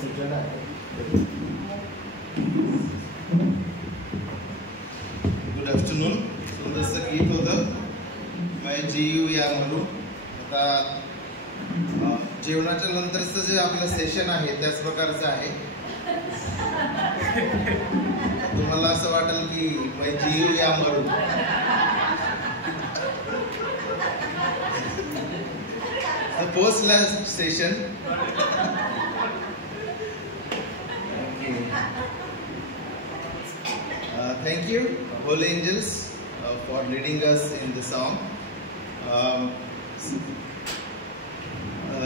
सूचना आहे. Good afternoon. सुंदरसं गीत होतं मैं जीयू या म्हणून. आता जेवणाच्या नंतरचं जे आपलं सेशन आहे त्याच प्रकारचं आहे. तुम्हाला असं वाटेल की मैं जीयू या म्हणून. Post last session. Thank you, Holy Angels, for leading us in the song.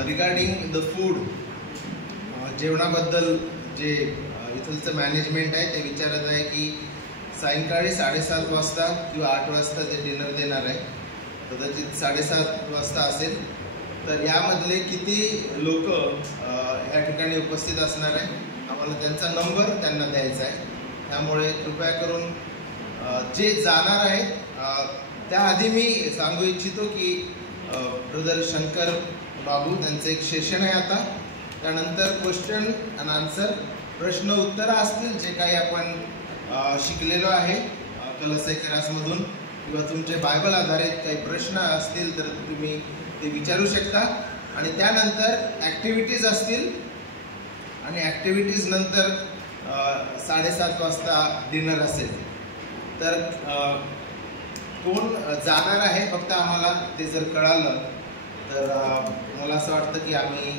Regarding the food, जेवणाबद्दल जे इथलचं मॅनेजमेंट आहे ते विचारत आहे की सायंकाळी 7:30 वाजता किंवा 8 वाजता ते डिनर देणार आहे. कदाचित 7:30 वाजता असेल. तर यामधले किती लोक या ठिकाणी उपस्थित असणार आहे आम्हाला त्यांचा नंबर त्यांना द्यायचा आहे. त्यामुळे कृपया करून जे जाणार आहेत त्याआधी मी सांगू इच्छितो की ब्रदर शंकर बाबू त्यांचं एक सेशन आहे आता. त्यानंतर क्वेश्चन अँड आन्सर, प्रश्न उत्तरं असतील जे काही आपण शिकलेलो आहे कलसेकरासमधून किंवा तुमचे बायबल आधारित काही प्रश्न असतील तर तुम्ही ते विचारू शकता. आणि त्यानंतर ॲक्टिव्हिटीज असतील आणि ॲक्टिव्हिटीज नंतर 7:30 वाजता डिनर असेल. तर कोण जाणार आहे फक्त आम्हाला ते जर कळालं तर मला असं वाटतं की आम्ही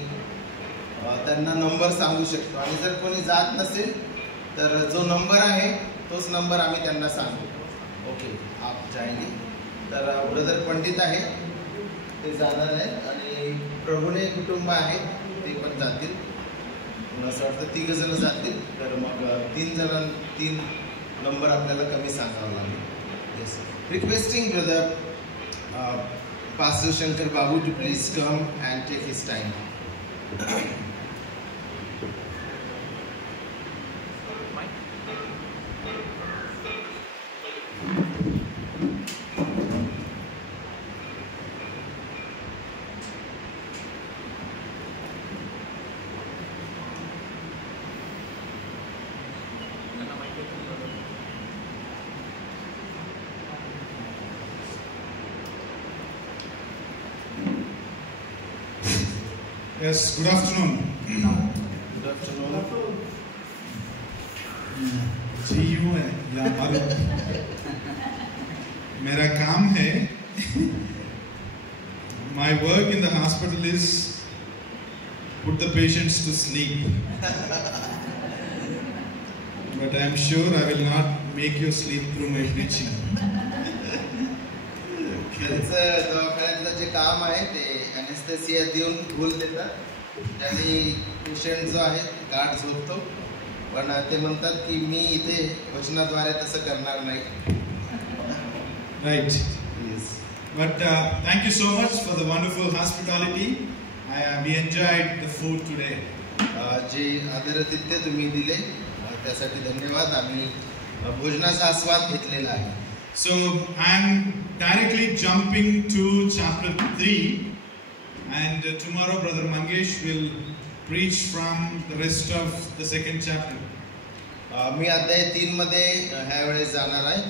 त्यांना नंबर सांगू शकतो. आणि जर कोणी जात नसेल तर जो नंबर आहे तोच नंबर आम्ही त्यांना सांगू. ओके, आप जाएंगे. तर ब्रदर पंडित आहे ते जाणार आहेत आणि प्रभूने कुटुंब आहे ते पण जातील. मला असं वाटतं 3 जण जातील. तर मग 3 नंबर आपल्याला कमी सांगावं लागेल. Yes, requesting brother pastor Shankar Babu to please come and take his time. Yes, good afternoon. Good afternoon. जीयू है या मेरा काम है. My work in the hospital is put the patients to sleep. But I am sure I will not make you sleep through my preaching. त्यांचं दवाखान्यातलं जे काम आहे ते ॲनेस्थेसिया देऊन भूल देतात. त्यांनी पेशंट जो आहे गाठ झोपतो. पण ते म्हणतात की मी इथे वचनाद्वारे तसं करणार नाही. Right. Yes. But thank you so much for the wonderful hospitality. We enjoyed the food today. जे आदरातिथ्य तुम्ही दिले त्यासाठी धन्यवाद. आम्ही भोजनाचा आस्वाद घेतलेला आहे. So I'm directly jumping to chapter 3, and tomorrow Brother Mangesh will preach from the rest of the second chapter. मी अध्याय 3 मध्ये ह्या वेळेस जाणार आहे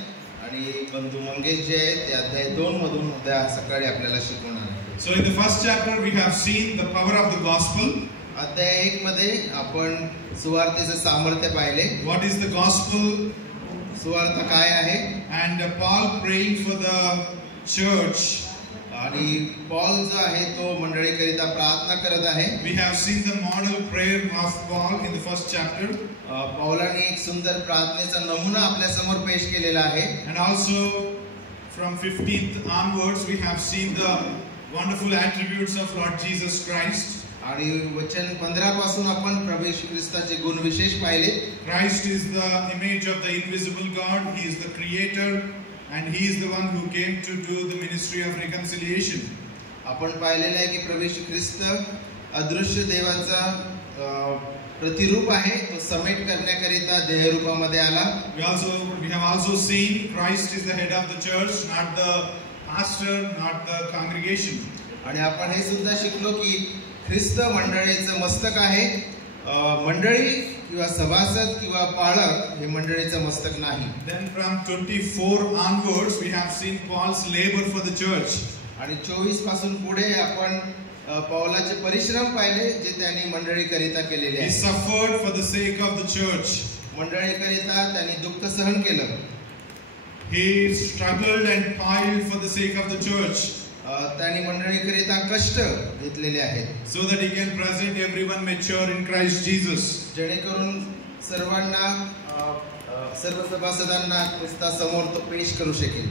आणि बंधू मंगेश जे आहेत ते अध्याय 2 मधून उद्या सकाळी आपल्याला शिकवणार आहे. So in the first chapter we have seen the power of the gospel. अध्याय 1 मध्ये आपण सुवार्तेचं सामर्थ्य पाहिले. What is the gospel? सुवार्ता काय आहे? And Paul praying for the church. आणि पॉल जो आहे तो मंडळीकरिता प्रार्थना करत आहे. We have seen the model prayer of Paul in the first chapter. पौलाने एक सुंदर प्रार्थनेचा नमुना आपल्या समोर पेश केलेला आहे. And also from 15th onwards we have seen the wonderful attributes of Lord Jesus Christ. आणि वचन 15 पासून आपण प्रभू येशू ख्रिस्ताचे गुण विशेष पाहिले. Christ is the image of the invisible God. He is the creator and he is the one who came to do the ministry of reconciliation. आपण पाहिलेले आहे की प्रभू येशू ख्रिस्त अदृश्य देवाचा प्रतिरूप आहे. तो समेट करण्याकरिता देह रूपामध्ये आला. We have also seen Christ is the head of the church, not the pastor, not the congregation. आणि आपण हे सुद्धा शिकलो की ख्रिस्त मंडळीचं मस्तक आहे मंडळी किंवा सभासद किंवा पाळक हे मंडळीचं मस्तक नाही. Then from 24 onwards we have seen Paul's labor for the church. आणि 24 पासून पुढे आपण पौलाचे परिश्रम पाहिले जे त्यांनी मंडळीकरिता केलेले He आहेत. suffered for the sake of the church. मंडळीकरिता त्यांनी दुःख सहन केलं. He struggled and toiled for the sake of the church. त्यांनी मंडळीकरिता कष्ट घेतलेले आहेत. So that he can present everyone mature in Christ Jesus. जेणेकरून सर्वांना सर्व सभासदांना ख्रिस्तासमोर तो पेश करू शकेल.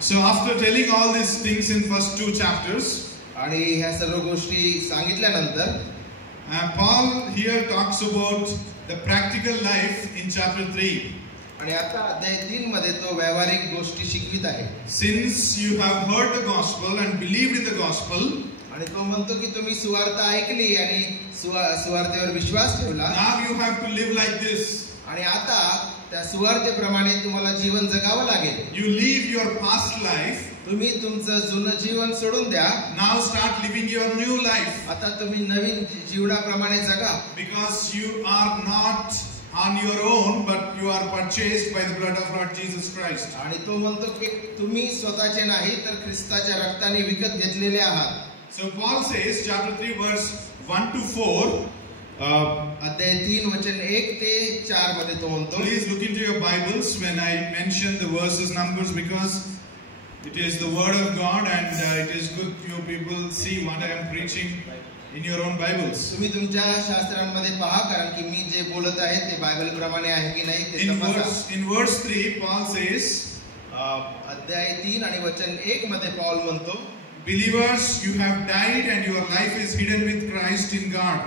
So after telling all these things in first 2 chapters, आणि ह्या सर्व गोष्टी सांगितल्यानंतर Paul here talks about the practical life in chapter 3. आणि आता अध्याय 3 मध्ये तो व्यावहारिक गोष्टी शिकवित आहे. Since you have heard the gospel and believed in the gospel, आणि तो म्हणतो की तुम्ही सुवार्ता ऐकली आणि सुवार्तेवर विश्वास ठेवला. now you have to live like this. आणि आता त्या सुवार्तेप्रमाणे तुम्हाला जीवन जगावं लागेल. You leave your past life. तुम्ही तुमचं जुनं जीवन सोडून द्या. Now start living your new life. आता तुम्ही नवीन जीवनाप्रमाणे जगा. Because you are not on your own, but you are purchased by the blood of Lord Jesus Christ. आणि तो म्हणतो की तुम्ही स्वतःचे नाही तर ख्रिस्ताच्या रक्ताने विकत घेतलेले आहात. So Paul says, chapter 3 verse 1 to 4. अध्याय 3 वचन 1 ते 4 मध्ये तो म्हणतो. Please look into your Bibles when I mention the verses numbers, because it is the word of God and it is good you people see what I am preaching in your own Bibles. तुम्ही तुमच्या शास्त्रांमध्ये पहा कारण की मी जे बोलत आहे ते बायबल प्रमाणे आहे की नाही ते तपासा. In verse 3 Paul says, अध्याय 3 आणि वचन 1 मध्ये पौल म्हणतो, believers, you have died and your life is hidden with Christ in God.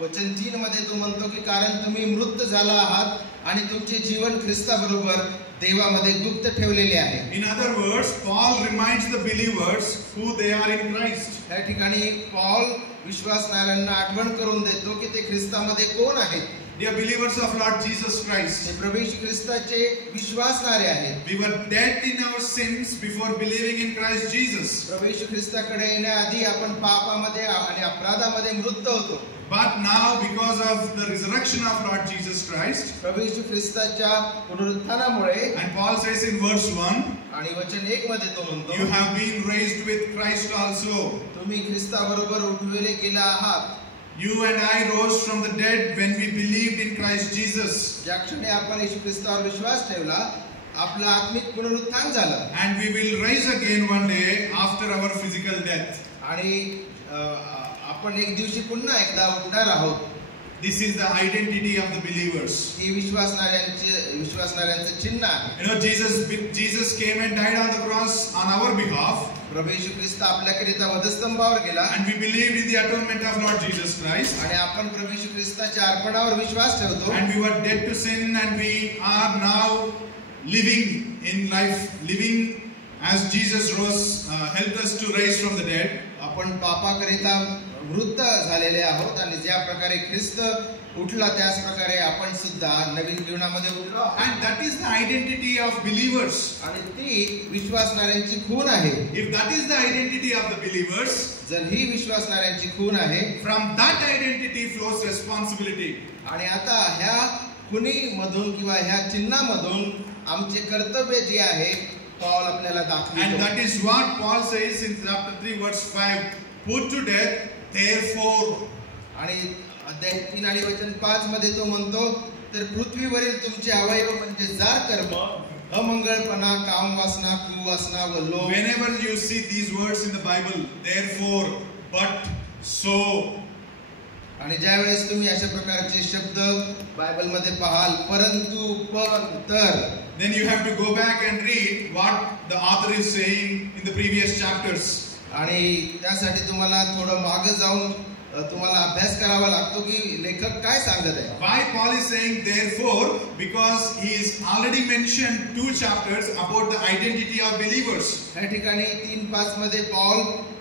वचन 3 मध्ये तो म्हणतो की कारण तुम्ही मृत झाला आहात आणि तुमचे जीवन ख्रिस्ताबरोबर देवामध्ये गुप्त ठेवलेले आहे. In other words, Paul reminds the believers who they are in Christ. या ठिकाणी पौल विश्वासणाऱ्यांना आठवण करून देतो की ते ख्रिस्तामध्ये कोण आहेत. They are believers of Lord Jesus Christ. ते प्रभू येशू ख्रिस्ताचे विश्वासणारे आहेत. We were dead in our sins before believing in Christ Jesus. प्रभू येशू ख्रिस्ताकडे येण्याआधी आपण पापामध्ये आणि अपराधामध्ये मृत होतो. But now, because of the resurrection of Lord Jesus Christ, प्रभू येशू ख्रिस्ताच्या पुनरुत्थानामुळे, and Paul says in verse 1, आणि वचन 1 मध्ये तो म्हणतो, you have been raised with Christ also. तुम्ही ख्रिस्ताबरोबर उठविले गेला आहात. You and I rose from the dead when we believed in Christ Jesus. ज्या क्षणी आपण येशू ख्रिस्तावर विश्वास ठेवला, आपलं आत्मिक पुनरुत्थान झालं. And we will rise again one day after our physical death. आणि आपण एक दिवशी पुन्हा एकदा उठणार आहोत. This is the identity of the believers. ही विश्वासणाऱ्यांचे चिन्ह आहे. You know, Jesus came and died on the cross on our behalf. प्रभू येशू ख्रिस्त आपल्याकरिता वधस्तंभावर गेला. And we believed in the atonement of Lord Jesus Christ. आणि आपण प्रभू येशू ख्रिस्ताच्या अर्पणावर विश्वास ठेवतो. And we were dead to sin and we are now living in life, living as Jesus rose, helped us to rise from the dead. आपण पापाकरिता मृत झालेले आहोत आणि ज्या प्रकारे ख्रिस्त उठला त्याच प्रकारे आपण सुद्धा नवीन जीवनामध्ये उठलो. And that is the identity of believers. आणि ती विश्वासणाऱ्यांची खूण आहे. If that is the identity of the believers, जर ही विश्वासणाऱ्यांची खूण आहे, from that identity flows responsibility. आणि आता ह्या खुणीमधून किंवा ह्या चिन्हामधून आमचे कर्तव्य जे आहे पौल आपल्याला दाखवतो. And that is what Paul says in chapter 3 verse 5, put to death therefore. आणि अध्याय 3 आणि वचन 5 मध्ये तो म्हणतो, तर पृथ्वीवरील तुमचे अवयव म्हणजे जार कर्म, अमंगळपणा, कामवासना, कुवासना व लोभ. Whenever you see these words in the Bible, therefore, but, so, आणि ज्यावेळेस तुम्ही अशा प्रकारचे शब्द बायबल मध्ये पाहाल, परंतु, पण, तर, then you have to go back and read what the author is saying in the previous chapters. आणि त्यासाठी तुम्हाला थोडं मागे जाऊन तुम्हाला अभ्यास करावा लागतो की लेखक काय सांगत आहे. Why Paul is saying therefore? Because he is already mentioned 2 chapters about the identity of believers. या ठिकाणी 3-5 मध्ये पौल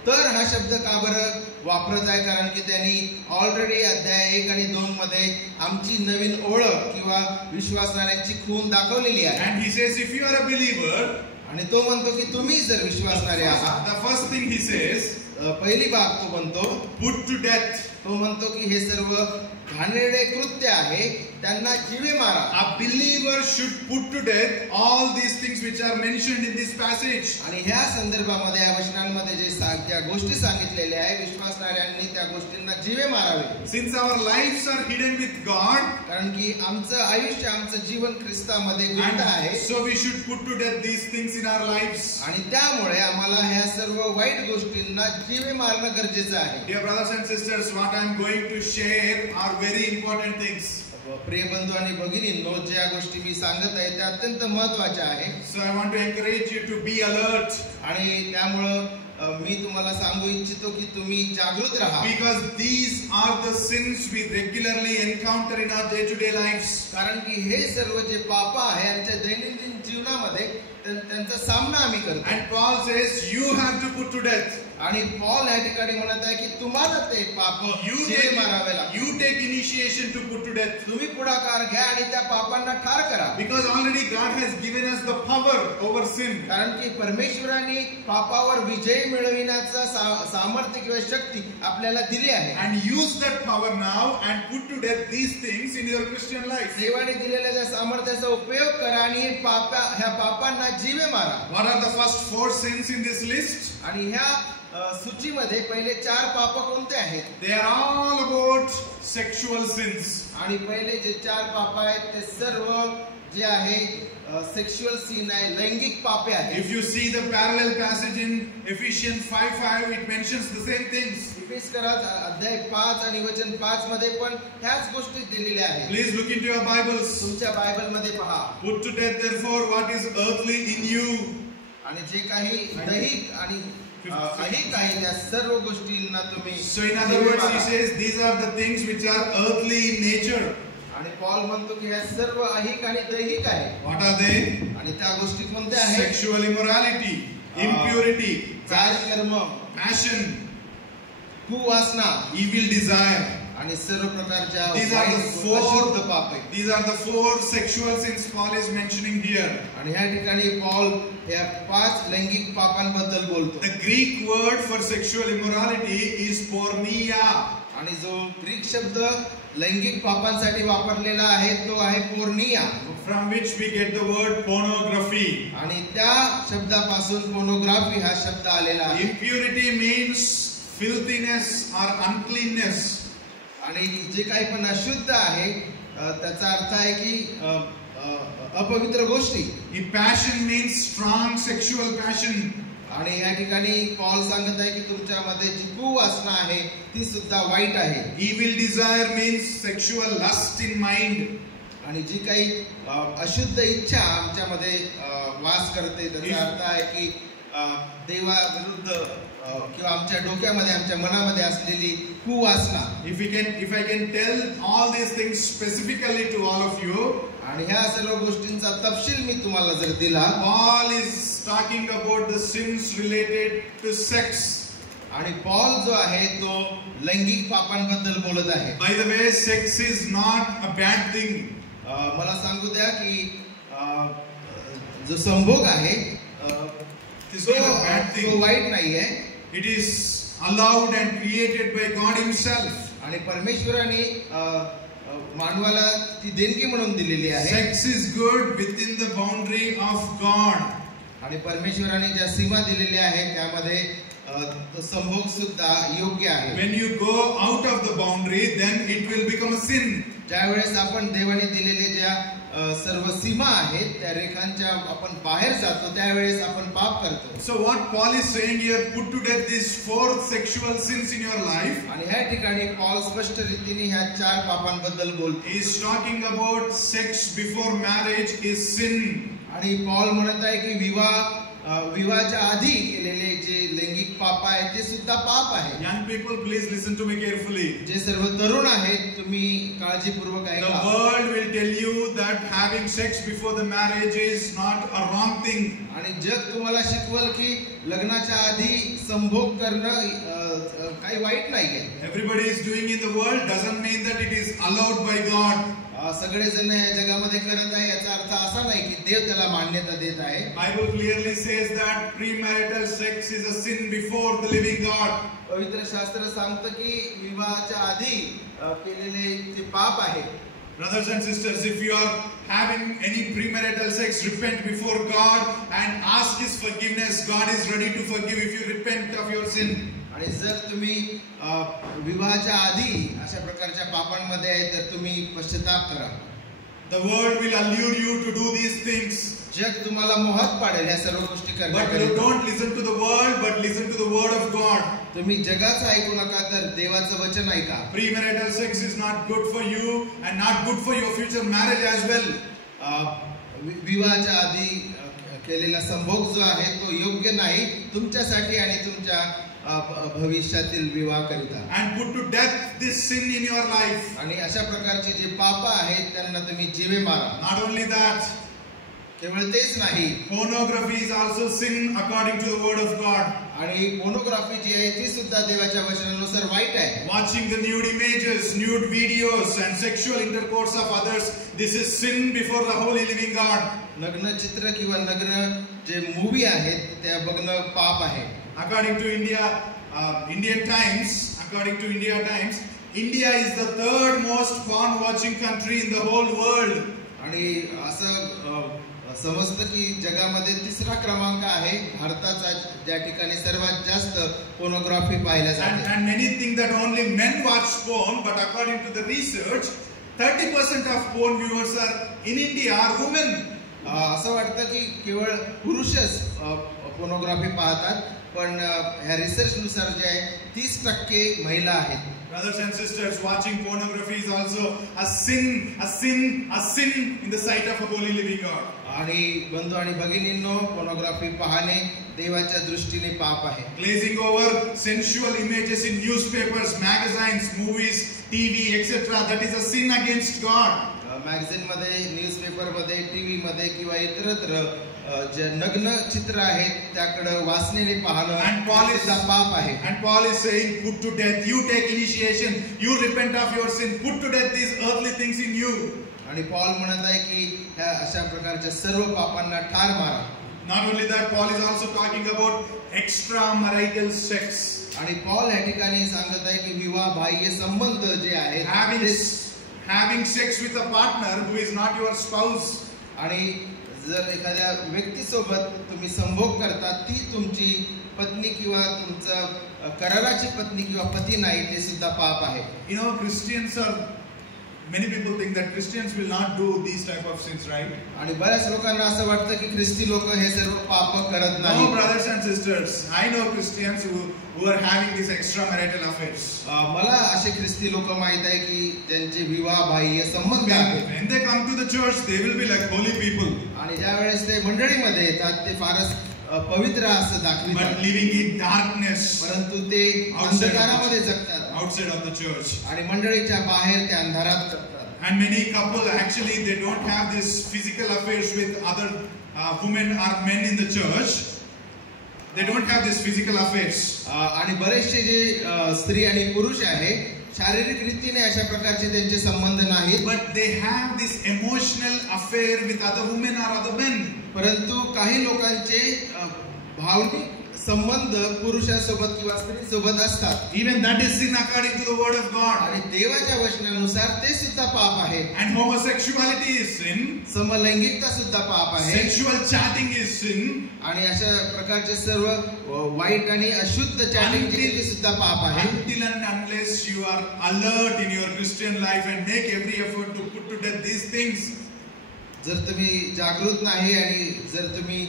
तर हा शब्द का बरं वापरत आहे, कारण की त्यांनी ऑलरेडी अध्याय 1 आणि 2 मध्ये आमची नवीन ओळख किंवा विश्वासणाऱ्यांची खूण दाखवलेली आहे. And he says if you are a believer, आणि तो म्हणतो की तुम्ही जर विश्वासणारे आहात, the first thing he says, पहिली बाब तो म्हणतो, put to death. तो म्हणतो की हे सर्व घाणेरडे कृत्य आहे, त्यांना जीवे मारा. A believer should put to death all these things which are mentioned in this passage. आणि ह्या संदर्भामध्ये या वचनांमध्ये ज्या गोष्टी सांगितलेल्या आहे, विश्वासणाऱ्यांनी त्या गोष्टींना जीवे मारावे. Since our lives are hidden with God, कारण की आमचं आयुष्य, आमचं जीवन ख्रिस्तामध्ये गुप्त आहे, so we should put to death these things in our lives. आणि त्यामुळे आम्हाला ह्या सर्व वाईट गोष्टींना जीवे मारणं गरजेचं आहे. Dear brothers and sisters, what I am going to share are very important things. प्रिय बंधू आणि भगिनींनो, ज्या गोष्टी मी सांगत आहे त्या अत्यंत महत्त्वाच्या आहे. So I want to encourage you to be alert. आणि त्यामुळं मी तुम्हाला सांगू इच्छितो की तुम्ही जागृत राहा. Because these are the sins we regularly encounter in our day-to-day lives. कारण की हे सर्व जे पाप आहे आमच्या दैनंदिन जीवनामध्ये त्यांचा सामना आम्ही करतो. And Paul says you have to put to death. आणि पॉल या ठिकाणी म्हणत आहे की तुम्हाला ते पाप जीवे मारावे लागतील. You take initiation to put to death. तुम्ही पुढाकार घ्या आणि त्या पापांना ठार करा. Because already God has given us the power over sin. कारण की परमेश्वराने पापावर विजय मिळविण्याचा सामर्थ्य किंवा शक्ती आपल्याला दिली आहे. And use that power now and put to death these things in your Christian life. देवाने दिलेल्या त्या सामर्थ्याचा उपयोग करा आणि ह्या पापांना जीवे मारा. What are the first 4 sins in this list? आणि ह्या सूचीमध्ये पहिले 4 पाप कोणते आहेत? They are all about sexual sins. आणि पहिले जे 4 पाप आहेत ते सर्व जे आहे सेक्शुअल सीन आहे, लैंगिक पापे आहेत. If you see the parallel passage in Ephesians 5:5, it mentions the same things. इफिसियन्स अध्याय 5 आणि वचन 5 मध्ये पण ह्याच गोष्टी दिलेल्या आहेत. Please look into your Bibles. तुमच्या बायबल मध्ये पहा. Put to death therefore what is earthly in you. आणि जे काही दैहिक आणि अहिक आहे त्या सर्व गोष्टींना तुम्ही. So in other words he says these are the things which are earthly in nature. आणि पॉल म्हणतो की हे सर्व अहिक आणि दैहिक आहे. What are they? आणि त्या गोष्टी कोणत्या आहेत? Sexual immorality, impurity, कर्म, passion, कुवासना, evil desire. आणि सर्व प्रकारच्या These are अशुद्ध पापे. These are the 4 sexual sins Paul is mentioning here. आणि ह्या ठिकाणी पॉल या 5 लैंगिक पापांबद्दल बोलतो. The Greek word for sexual immorality is porneia. आणि जो ग्रीक शब्द लैंगिक पापांसाठी वापरलेला आहे तो आहे पोर्निया, from which we get the word pornography. आणि त्या शब्दापासून पोर्नोग्राफी हा शब्द आलेला आहे. Impurity means filthiness or uncleanness. आणि जे काही पण अशुद्ध आहे त्याचा अर्थ आहे की अपवित्र गोष्टी. Passion means strong sexual passion. आणि या ठिकाणी पॉल सांगत आहे की तुमच्यामध्ये जी कुवासना आहे ती सुद्धा वाईट आहे. Evil desire means sexual lust in mind. आणि जी काही अशुद्ध इच्छा आमच्यामध्ये वास करते त्याचा अर्थ आहे की देवाविरुद्ध किंवा आमच्या डोक्यामध्ये, आमच्या मनामध्ये असलेली कुवासना. If I can tell all these things specifically to all of you, आणि ह्या सर्व गोष्टींचा तपशील मी तुम्हाला जर दिला, Paul is talking about the sins related to sex. आणि पॉल जो आहे तो लैंगिक पापांबद्दल बोलत आहे. By the way, sex is not a bad thing. मला सांगू द्या की जो संभोग आहे तो वाईट नाहीये. It is allowed and created by God himself. आणि परमेश्वराने मानवाला ती देणगी म्हणून दिलेली आहे. Sex is good within the boundary of God. आणि परमेश्वराने ज्या सीमा दिलेल्या आहेत त्यामध्ये तो संभोग सुद्धा योग्य आहे. When you go out of the boundary, then it will become a sin. ज्यावेळेस आपण देवाने दिलेले ज्या सर्व सीमा आहेत त्या रेखांच्या आपण बाहेर जातो त्यावेळेस आपण पाप करतो. So what Paul is saying here, put to death these 4 sexual sins in your life. आणि ह्या ठिकाणी पॉल स्पष्ट रीतीने ह्या 4 पापांबद्दल बोलतो. He is talking about sex before marriage is sin. आणि पॉल म्हणत आहे की विवाहाच्या आधी केलेले जे लैंगिक पाप आहे ते सुद्धा पाप आहे. Young people, please listen to me carefully. जे सर्व तरुण आहेत तुम्ही काळजीपूर्वक ऐका. The world will tell you that having sex before the marriage is not a wrong thing. आणि जग तुम्हाला शिकवल की लग्नाच्या आधी संभोग करणं काही वाईट नाहीये. Everybody is doing in the world doesn't mean that it is allowed by God. सगळेजण या जगामध्ये करत आहे याचा अर्थ असा नाही की देव त्याला मान्यता देत आहे. Bible clearly says that premarital sex is a sin before the living God. पवित्र शास्त्र सांगतं की विवाहाच्या आधी केलेले ते पाप आहे. Brothers and sisters, if you are having any premarital sex, repent before God and ask His forgiveness. God is ready to forgive if you repent of your sin. आणि जर तुम्ही विवाहाच्या आधी अशा प्रकारच्या पापांमध्ये आहे तर तुम्ही पश्चाताप करा. The world will allure you to do these things. जग तुम्हाला मोहात पाडेल या सर्व गोष्टी But you करण्याकरिता. don't listen to the world, but listen to the word of God. तुम्ही जगाचं ऐकू नका तर देवाचं वचन ऐका. Premarital sex is not good for you and not good for your future marriage as well. विवाहाच्या आधी केलेला संभोग जो आहे तो योग्य नाही तुमच्यासाठी आणि तुमच्या भविष्यातील विवाह करिता. And put to death this sin in your life. आणि अशा प्रकारचे जे पाप आहेत त्यांना तुम्ही जीवे मारा. Not only that, केवळ तेच नाही, pornography is also sin according to the word of God. आणि पोर्नोग्राफी जी आहे ती सुद्धा देवाच्या वचनानुसार वाईट आहे. Watching the nude images, nude videos and sexual intercourse of others, this is sin before the holy living God. नग्न चित्र किंवा नग्न जे मूवी आहेत त्या बघणं पाप आहे. According to Indian Times, India is the third most porn watching country in the whole world. आणि असं समजतं की जगामध्ये तिसरा क्रमांक आहे भारताचा ज्या ठिकाणी सर्वात जास्त पोर्नोग्राफी पाहिल्या जाते. And many think that only men watch porn, but according to the research, 30% of porn viewers are in India are women. असं वाटतं की केवळ पुरुषच पोर्नोग्राफी पाहतात, पण ह्या रिसर्च नुसार जे आहे 30% महिला आहेत. Brothers and sisters, watching pornography is also a sin in the sight of a holy living God. आणि बंधू आणि भगिनींनो, पोर्नोग्राफी पाहणे देवाच्या दृष्टीने पाप आहे. Glazing over sensual images in newspapers, magazines, movies, TV, etc. That is a sin against God. Magazine मध्ये, newspaper मध्ये, टीव्ही मध्ये किंवा इतरत्र जे नग्न चित्र आहेत त्याकडे वासनेने पाहणं पाप आहे. And Paul is saying, put to death. You take initiation. You repent of your sin. Put to death these earthly things in you. आणि पॉल म्हणत आहे की ह्या अशा प्रकारच्या सर्व पापांना ठार मारा. Not only that, Paul is also talking about extramarital sex. आणि पॉल या ठिकाणी सांगत आहे की विवाह बाह्य संबंध जे आहेत, having sex with a partner who is not your spouse. आणि जर एखाद्या व्यक्तीसोबत तुम्ही संभोग करता ती तुमची पत्नी किंवा तुमचा कराराची पत्नी किंवा पती नाही, ते सुद्धा पाप आहे. You know, many people think that Christians will not do these type of sins, right? आणि बऱ्याच लोकांना असं वाटतं की ख्रिस्ती लोक हे सर्व पाप करत नाही. No, brothers and sisters, I know Christians who are having these extramarital affairs. मला असे ख्रिस्ती लोक माहित आहे की ज्यांचे विवाह बाह्य संबंध आहेत. When they come to the church, they will be like holy people. आणि ज्या वेळेस ते मंडळीमध्ये येतात ते फारच पवित्र असं दाखवितात, but living in darkness, परंतु ते अंधकारामध्ये जगतात outside of the church. आणि मंडळीच्या बाहेर ते अंधारात जगतात. And many couple actually they don't have this physical affairs with other women or men in the church. They don't have this physical affairs. आणि बरेचसे जे स्त्री आणि पुरुष आहे शारीरिक रीतीने अशा प्रकारचे त्यांचे संबंध नाहीत, but they have this emotional affair with other women or other men. परंतु काही लोकांचे भावनिक संबंध पुरुषासोबत किंवा स्त्रीसोबत असतात. Even that is sin according to the word of God. आणि देवाच्या वचनानुसार ते सुद्धा पाप आहे. And homosexuality is sin. समलैंगिकता सुद्धा पाप आहे. Sexual chatting is sin. आणि अशा प्रकारचे सर्व वाईट आणि अशुद्ध चॅटिंग ते सुद्धा पाप आहे. Until and unless you are alert in your Christian life and make every effort to put to death these things. जर तुम्ही जागृत नाही आणि जर तुम्ही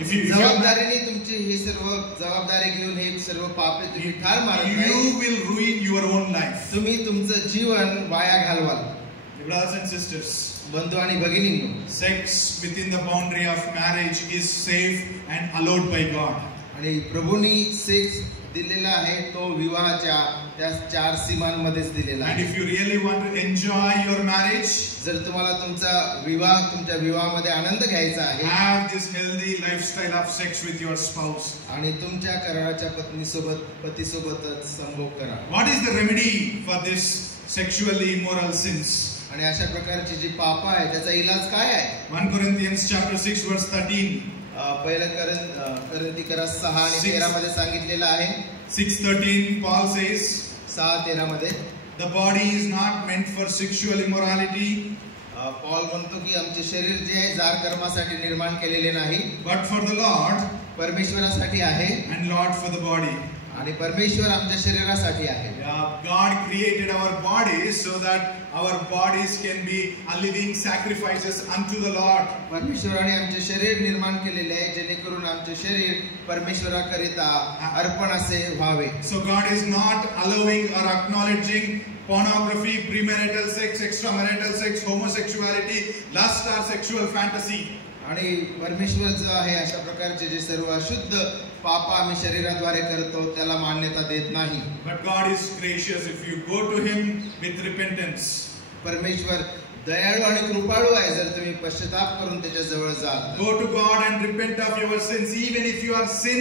जबाबदारीने तुमची हे सर्व जबाबदारी घेऊन हे सर्व पापे तुम्ही ठार मारत नाही, you will ruin your own life. तुम्ही तुमचं जीवन वाया घालवाल. Brothers and sisters, बंधू आणि भगिनींनो, sex within the boundary of marriage is safe and allowed by God. आणि प्रभूनी सेक्स दिलेला आहे तो विवाहाच्या त्या 4 सीमांमध्येच दिलेला And आहे. if you really want to enjoy your marriage, जर तुम्हाला तुमच्या विवाहामध्ये आनंद घ्यायचा आहे have this healthy lifestyle of sex with your spouse. आणि तुमच्या कराराच्या पतीसोबतच संभोग करा. What is the remedy for this sexually immoral sins? आणि अशा प्रकारची जी पाप आहे त्याचा इलाज काय आहे? 1 Corinthians chapter 6 verse 13. पहिलं कोरिन्थीकर 6 आणि 13 मध्ये सांगितलेलं आहे. 6:13 Paul says, 6:13 मध्ये the body is not meant for sexual immorality, Paul म्हणतो की आमचे शरीर जे आहे जार कर्मासाठी निर्माण केलेले नाही, but for the Lord, परमेश्वरासाठी आहे and Lord for the body. आणि परमेश्वर आमच्या शरीरासाठी आहे. God created our bodies so that our bodies can be a living sacrifices unto the Lord. परमेश्वराने आमचे शरीर निर्माण केलेले आहे जेणेकरून आमचे शरीर परमेश्वराकरिता अर्पण असे व्हावे. So God is not allowing or acknowledging pornography, premarital sex, extramarital sex, homosexuality, lust or sexual fantasy. आणि परमेश्वर जो आहे अशा प्रकारचे जे सर्व अशुद्ध पाप आम्ही शरीराद्वारे करतो त्याला मान्यता देत नाही. But God is gracious if you go to Him with repentance. परमेश्वर दयाळू आणि कृपाळू आहे जर तुम्ही पश्चाताप करून त्याच्या जवळ जाल. Go to God and repent of your sins. Even if you are sin,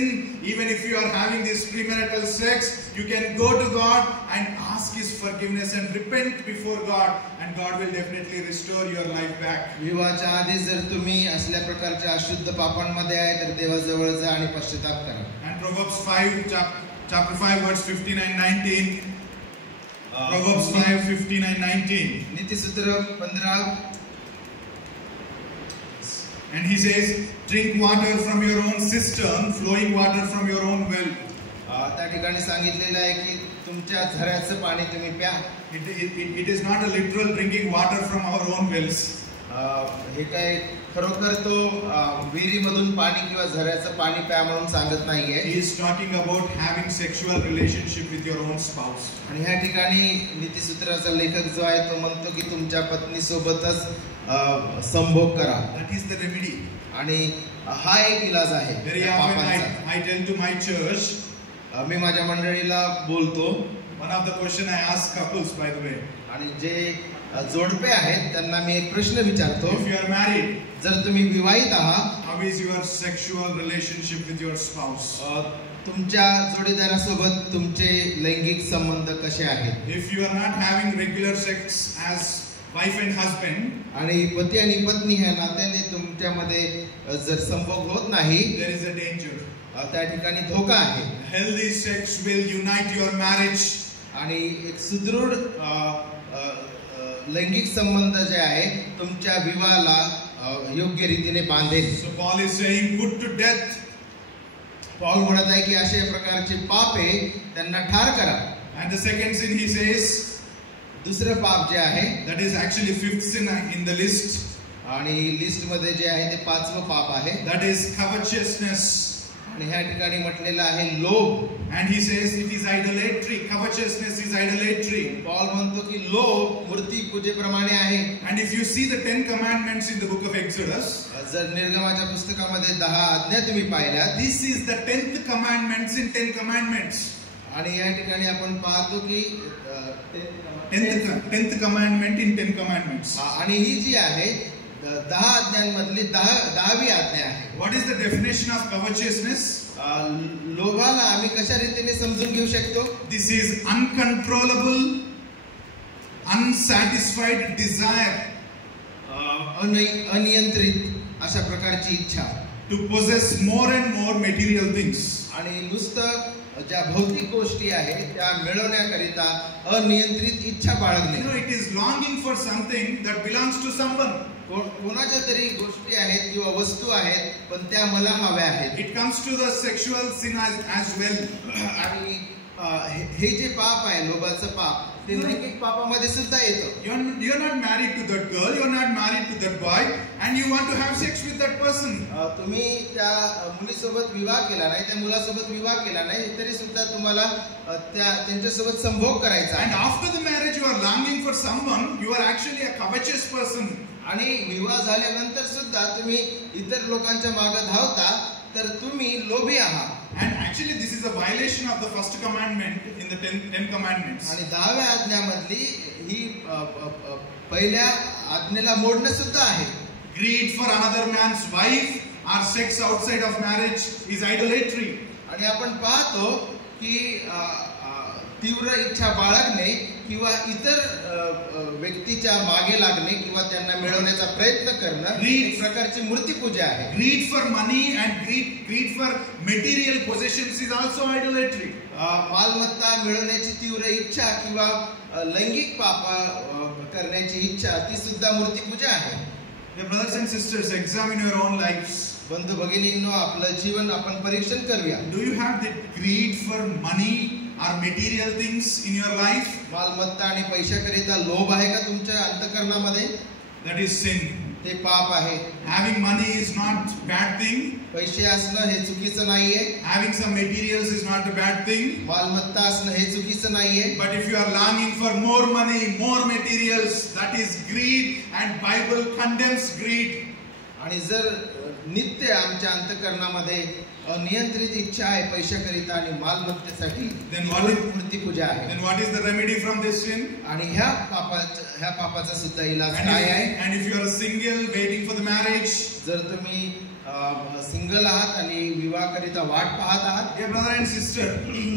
even if you are having this premarital sex, you can go to God and ask His forgiveness and repent before God, and God will definitely restore your life back. विवाहाच्या आधी जर तुम्ही असल्या प्रकारच्या अशुद्ध पापांमध्ये आहे तर देवाजवळ जा आणि पश्चाताप करा. And Proverbs 5 chapter 5 verse 15 and 19. Proverbs 5:15 and 19. नीतिसूत्र 15 And he says, drink water from your own cistern, flowing water from your own well. त्या ठिकाणी सांगितलेलं आहे की तुमच्या झऱ्याचं पाणी तुम्ही प्या. It is not a literal drinking water from our own wells. हे काय खरोखर तो विहिरीमधून पाणी किंवा झऱ्याचं पाणी प्या म्हणून सांगत नाहीये. He is talking about having sexual relationship with your own spouse. आणि ह्या ठिकाणी नीतिसूत्राचा लेखक जो आहे तो म्हणतो की तुमच्या पत्नी सोबतच संभोग करा. That is the remedy. आणि हा एक इलाज आहे. Very often I tell to my church, मी माझ्या मंडळीला बोलतो. one of the question I ask couples, by the way. आणि जे जोडपे आहेत त्यांना मी एक प्रश्न विचारतो. If you are married, जर तुम्ही विवाहित आहात, how is your sexual relationship with your spouse? तुमच्या जोडीदारासोबत तुमचे लैंगिक संबंध कसे आहेत? If you are not having regular sex as wife and husband, आणि पती आणि पत्नी ह्या नात्याने तुमच्यामध्ये जर संभोग होत नाही, there is a danger. त्या ठिकाणी धोका आहे. Healthy sex will unite your marriage. आणि एक सुदृढ लैंगिक संबंध जे आहे तुमच्या विवाहाला योग्य रीतीने बांधेल. So Paul is saying, put to death. Paul म्हणत आहे की अशा प्रकारचे पाप आहे त्यांना ठार करा. And the second sin he says, दुसरं पाप जे आहे, that is actually fifth sin in the list. आणि लिस्ट मध्ये जे आहे ते 5वं पाप आहे, that is covetousness. आणि ह्या ठिकाणी म्हटलेलं आहे लोभ. And he says it is idolatry. Covetousness is idolatry. Paul म्हणतो की लोभ मूर्ती पूजेप्रमाणे आहे. And if you see the 10 commandments in the book of Exodus, जर निर्गमाच्या पुस्तकामध्ये 10 आज्ञा तुम्ही पाहिल्या, this is the 10th commandments in 10 commandments. आणि या ठिकाणी आपण पाहतो की 10th commandment in 10 commandments. आणि ही जी आहे 10 आज्ञांमधली 10वी आज्ञा आहे. What is the definition of covetousness? लोभाला आम्ही कशा रीतीने समजून घेऊ शकतो? This is uncontrollable, unsatisfied desire, अनियंत्रित अशा प्रकारची इच्छा, to possess more and more material things. आणि नुसतं ज्या भौतिक गोष्टी आहेत त्या मिळवण्याकरिता अनियंत्रित इच्छा बाळगणे. It is longing for something that belongs to someone. कोणाच्या तरी गोष्टी आहेत किंवा वस्तू आहेत पण त्या मला हव्या आहेत. It comes to the sexual sin as well. आणि हे जे पाप आहे लोभाचं पाप ते लैंगिक पापामध्ये सुद्धा येतं. You're not married to that girl, you're not married to that boy, and you want to have sex with that person. तुम्ही त्या मुलीसोबत विवाह केला नाही, त्या मुलासोबत विवाह केला नाही, तरी सुद्धा तुम्हाला त्यांच्यासोबत संभोग करायचा. And after the marriage you are longing for someone, you are actually a covetous person. आणि विवाह झाल्यानंतर सुद्धा तुम्ही इतर लोकांच्या मागे धावता तर तुम्ही लोभी आहात. And actually this is a violation of the first commandment in the Ten Commandments. आणि 10व्या आज्ञामधली ही पहिल्या आज्ञेला मोडणं सुद्धा आहे. Greed for another man's wife or sex outside of marriage is idolatry. आणि आपण पाहतो की तीव्र इच्छा बाळगणे किंवा इतर व्यक्तीच्या मागे लागणे किंवा त्यांना मिळवण्याचा प्रयत्न करणं एक प्रकारची मूर्तीपूजा आहे. Greed for money and greed for material possessions is also idolatry. मालमत्ता मिळवण्याची तीव्र इच्छा किंवा लैंगिक पाप करण्याची इच्छा ती सुद्धा मूर्तीपूजा आहे. Dear brothers and sisters, examine your own lives. बंधू भगिनींनो, आपलं जीवन आपण परीक्षण करूया. Do you have that greed for money or material things in your life? मालमत्ता आणि पैशाकरिता लोभ आहे का तुमच्या अंतःकरणामध्ये? That is sin. ते पाप आहे. Having money is not bad thing. पैसे असणं हे चुकीचं नाहीये. Having some materials is not a bad thing. मालमत्ता असणं हे चुकीचं नाहीये. But if you are longing for more money, more materials, that is greed, and Bible condemns greed. आणि जर नित्य आमच्या अंतःकरणामध्ये अनियंत्रित इच्छा आहे पैशाकरिता आणि मालमत्तेसाठी, then what is मूर्तीपूजा आहे. Then what is the remedy from this sin? आणि ह्या पापाचा सुद्धा इलाज काय आहे? And if you are single waiting for the marriage, जर तुम्ही सिंगल आहात आणि विवाहाकरिता वाट पाहत आहात, dear brother and sister,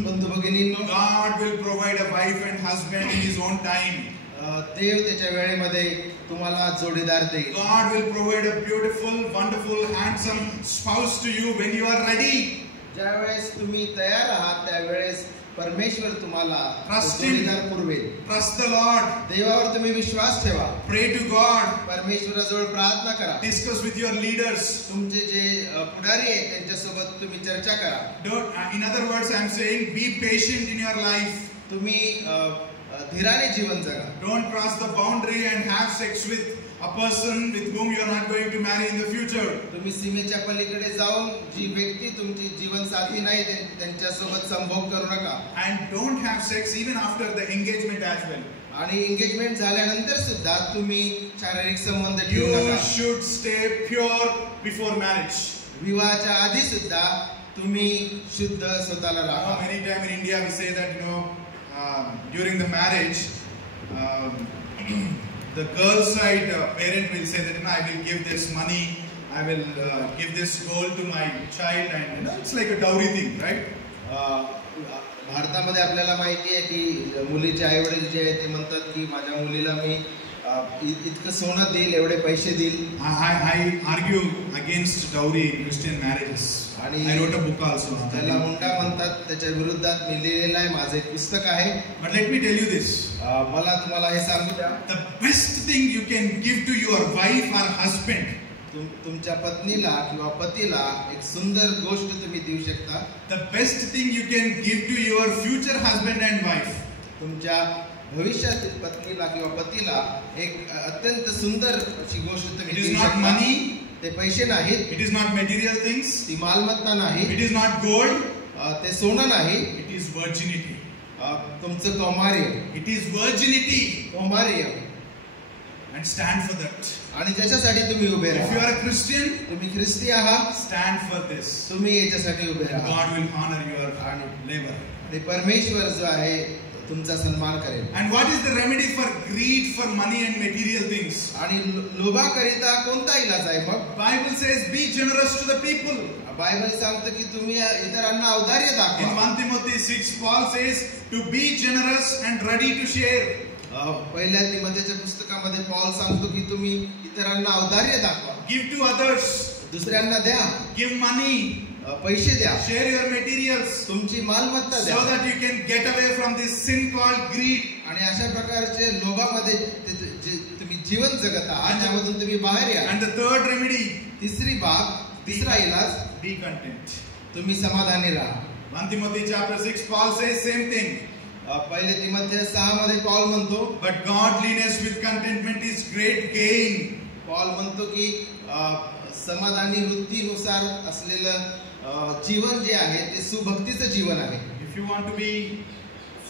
बंधू भगिनींनो, God will provide a wife and husband in His own time. देव त्याच्या वेळेमध्ये तुम्हाला जोडीदार देईल. God will provide a beautiful, wonderful, handsome spouse to you when you are ready. ज्यावेळेस तुम्ही तयार आहात त्यावेळेस परमेश्वर तुम्हाला Trust जोडीदार पुरवेल. Trust the Lord. देवावर तुम्ही विश्वास ठेवा. Pray to God. परमेश्वराजवळ प्रार्थना करा. Discuss with your leaders. तुमचे जे पुढारी आहेत त्यांच्यासोबत तुम्ही चर्चा करा. In other words, I am saying, be patient in your life. तुम्ही धीराने जीवन जगा. Don't cross the boundary and have sex with a person with whom you are not going to marry in the future. तुम्ही सीमेच्या पलीकडे जाऊन जी व्यक्ती तुमची जीवन साथी नाही त्यांच्यासोबत संभोग करू नका. And don't have sex even after the engagement as well. आणि एंगेजमेंट झाल्यानंतर सुद्धा तुम्ही शारीरिक संबंध ठेवू नका. You should stay pure before marriage. विवाहाच्या आधी सुद्धा तुम्ही शुद्ध स्वतःला राहा. Many times in India we say that during the marriage the girl side parent will say that I will give this money, I will give this gold to my child, and it's like a dowry thing, right? भारतामध्ये आपल्याला माहिती आहे की मुलीचे आई वडील जे आहेत ते म्हणतात की माझ्या मुलीला मी इतकं सोनं देईल, एवढे पैसे देईल. I argue against dowry in Christian marriages. I wrote a book also. त्याला हुंडा म्हणतात, त्याच्या विरुद्धात मी लिहिलेलं आहे, माझं एक पुस्तक आहे. But let me tell you this. मला तुम्हाला हे सांगू द्या. The best thing you can give to your wife or husband. तुमच्या पत्नीला किंवा पतीला एक सुंदर गोष्ट तुम्ही देऊ शकता. The best thing you can give to your future husband and wife. तुमच्या भविष्यातील पत्नीला किंवा पतीला एक अत्यंत सुंदर अशी गोष्ट तुम्ही देऊ शकता. It is not money. ते पैसे नाहीत. It is not material things. ती मालमत्ता नाही. It is not gold. ते सोनं नाही. It is virginity. तुमचं कौमार्य. It is virginity. कौमार्य. And stand for that. आणि ज्याच्यासाठी तुम्ही उभे राहा. If you are a Christian, तुम्ही ख्रिस्ती आहात, stand for this. तुम्ही याच्यासाठी उभे राहा. God will honor your labor. आणि परमेश्वर जो आहे तुमचा सन्मान करेल. And what is the remedy for greed for money and material things? आणि लोभाकरिता कोणता इलाज आहे मग? Bible says be generous to the people. Bible सांगतं की तुम्ही इतरांना औदार्य दाखवा. In 1 Timothy 6 Paul says to be generous and ready to share. पहिल्या तिमोथेच्या पुस्तकामध्ये पॉल सांगतो की तुम्ही इतरांना औदार्य दाखवा. Give to others. दुसऱ्यांना द्या. Give money. पैसे द्या. Share your materials. तुमची मालमत्ता द्या. So that you can get away from this sin called greed. आणि अशा प्रकारचे लोभामध्ये तुम्ही जीवन जगत आहात त्यामधून तुम्ही बाहेर या. And the third remedy. तिसरा इलाज. Be content. तुम्ही समाधानी राहा. 1 Timothy chapter 6 Paul says same thing. पहिले तिमोथेस 6 मध्ये पॉल म्हणतो but godliness with contentment is great gain. Paul म्हणतो की समाधानी वृत्तीनुसार असलेलं जीवन जे आहे ते सुभक्तीचं जीवन आहे. If you want to be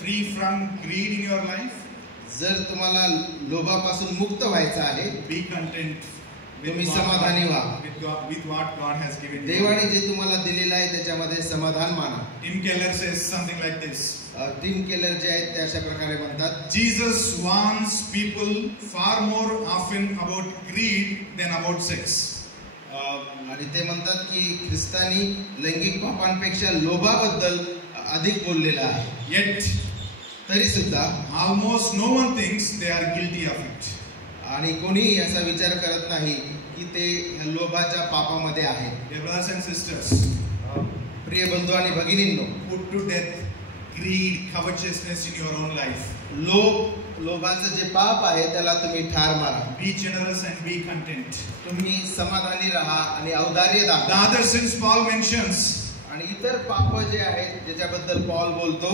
free from greed in your life, जर तुम्हाला लोभापासून मुक्त व्हायचं आहे, be content तुम्ही समाधानी व्हा. with what God has given you. देवाने जे तुम्हाला दिलेलं आहे त्याच्यामध्ये समाधान माना. Tim Keller says something like this. Tim Keller जे आहेत ते अशा प्रकारे म्हणतात, Jesus warns people far more often about greed than about sex. आणि ते म्हणतात की ख्रिस्तानी लैंगिक पापांपेक्षा लोभाबद्दल अधिक बोललेला आहे. Yet तरी सुद्धा almost no one thinks they are guilty of it. आणि कोणी याचा विचार करत नाही की ते लोभाच्या पापामध्ये आहे. Dear brothers and sisters, प्रिय बंधू आणि भगिनींनो, put to death greed, covetousness in your own life. लोभाचं जे पाप आहे त्याला तुम्ही ठार मारा. Be generous and be content. तुम्ही समाधानी राहा आणि औदार्य The दाखवा. other sins Paul mentions, आणि इतर पाप जे आहेत ज्याच्याबद्दल पॉल बोलतो,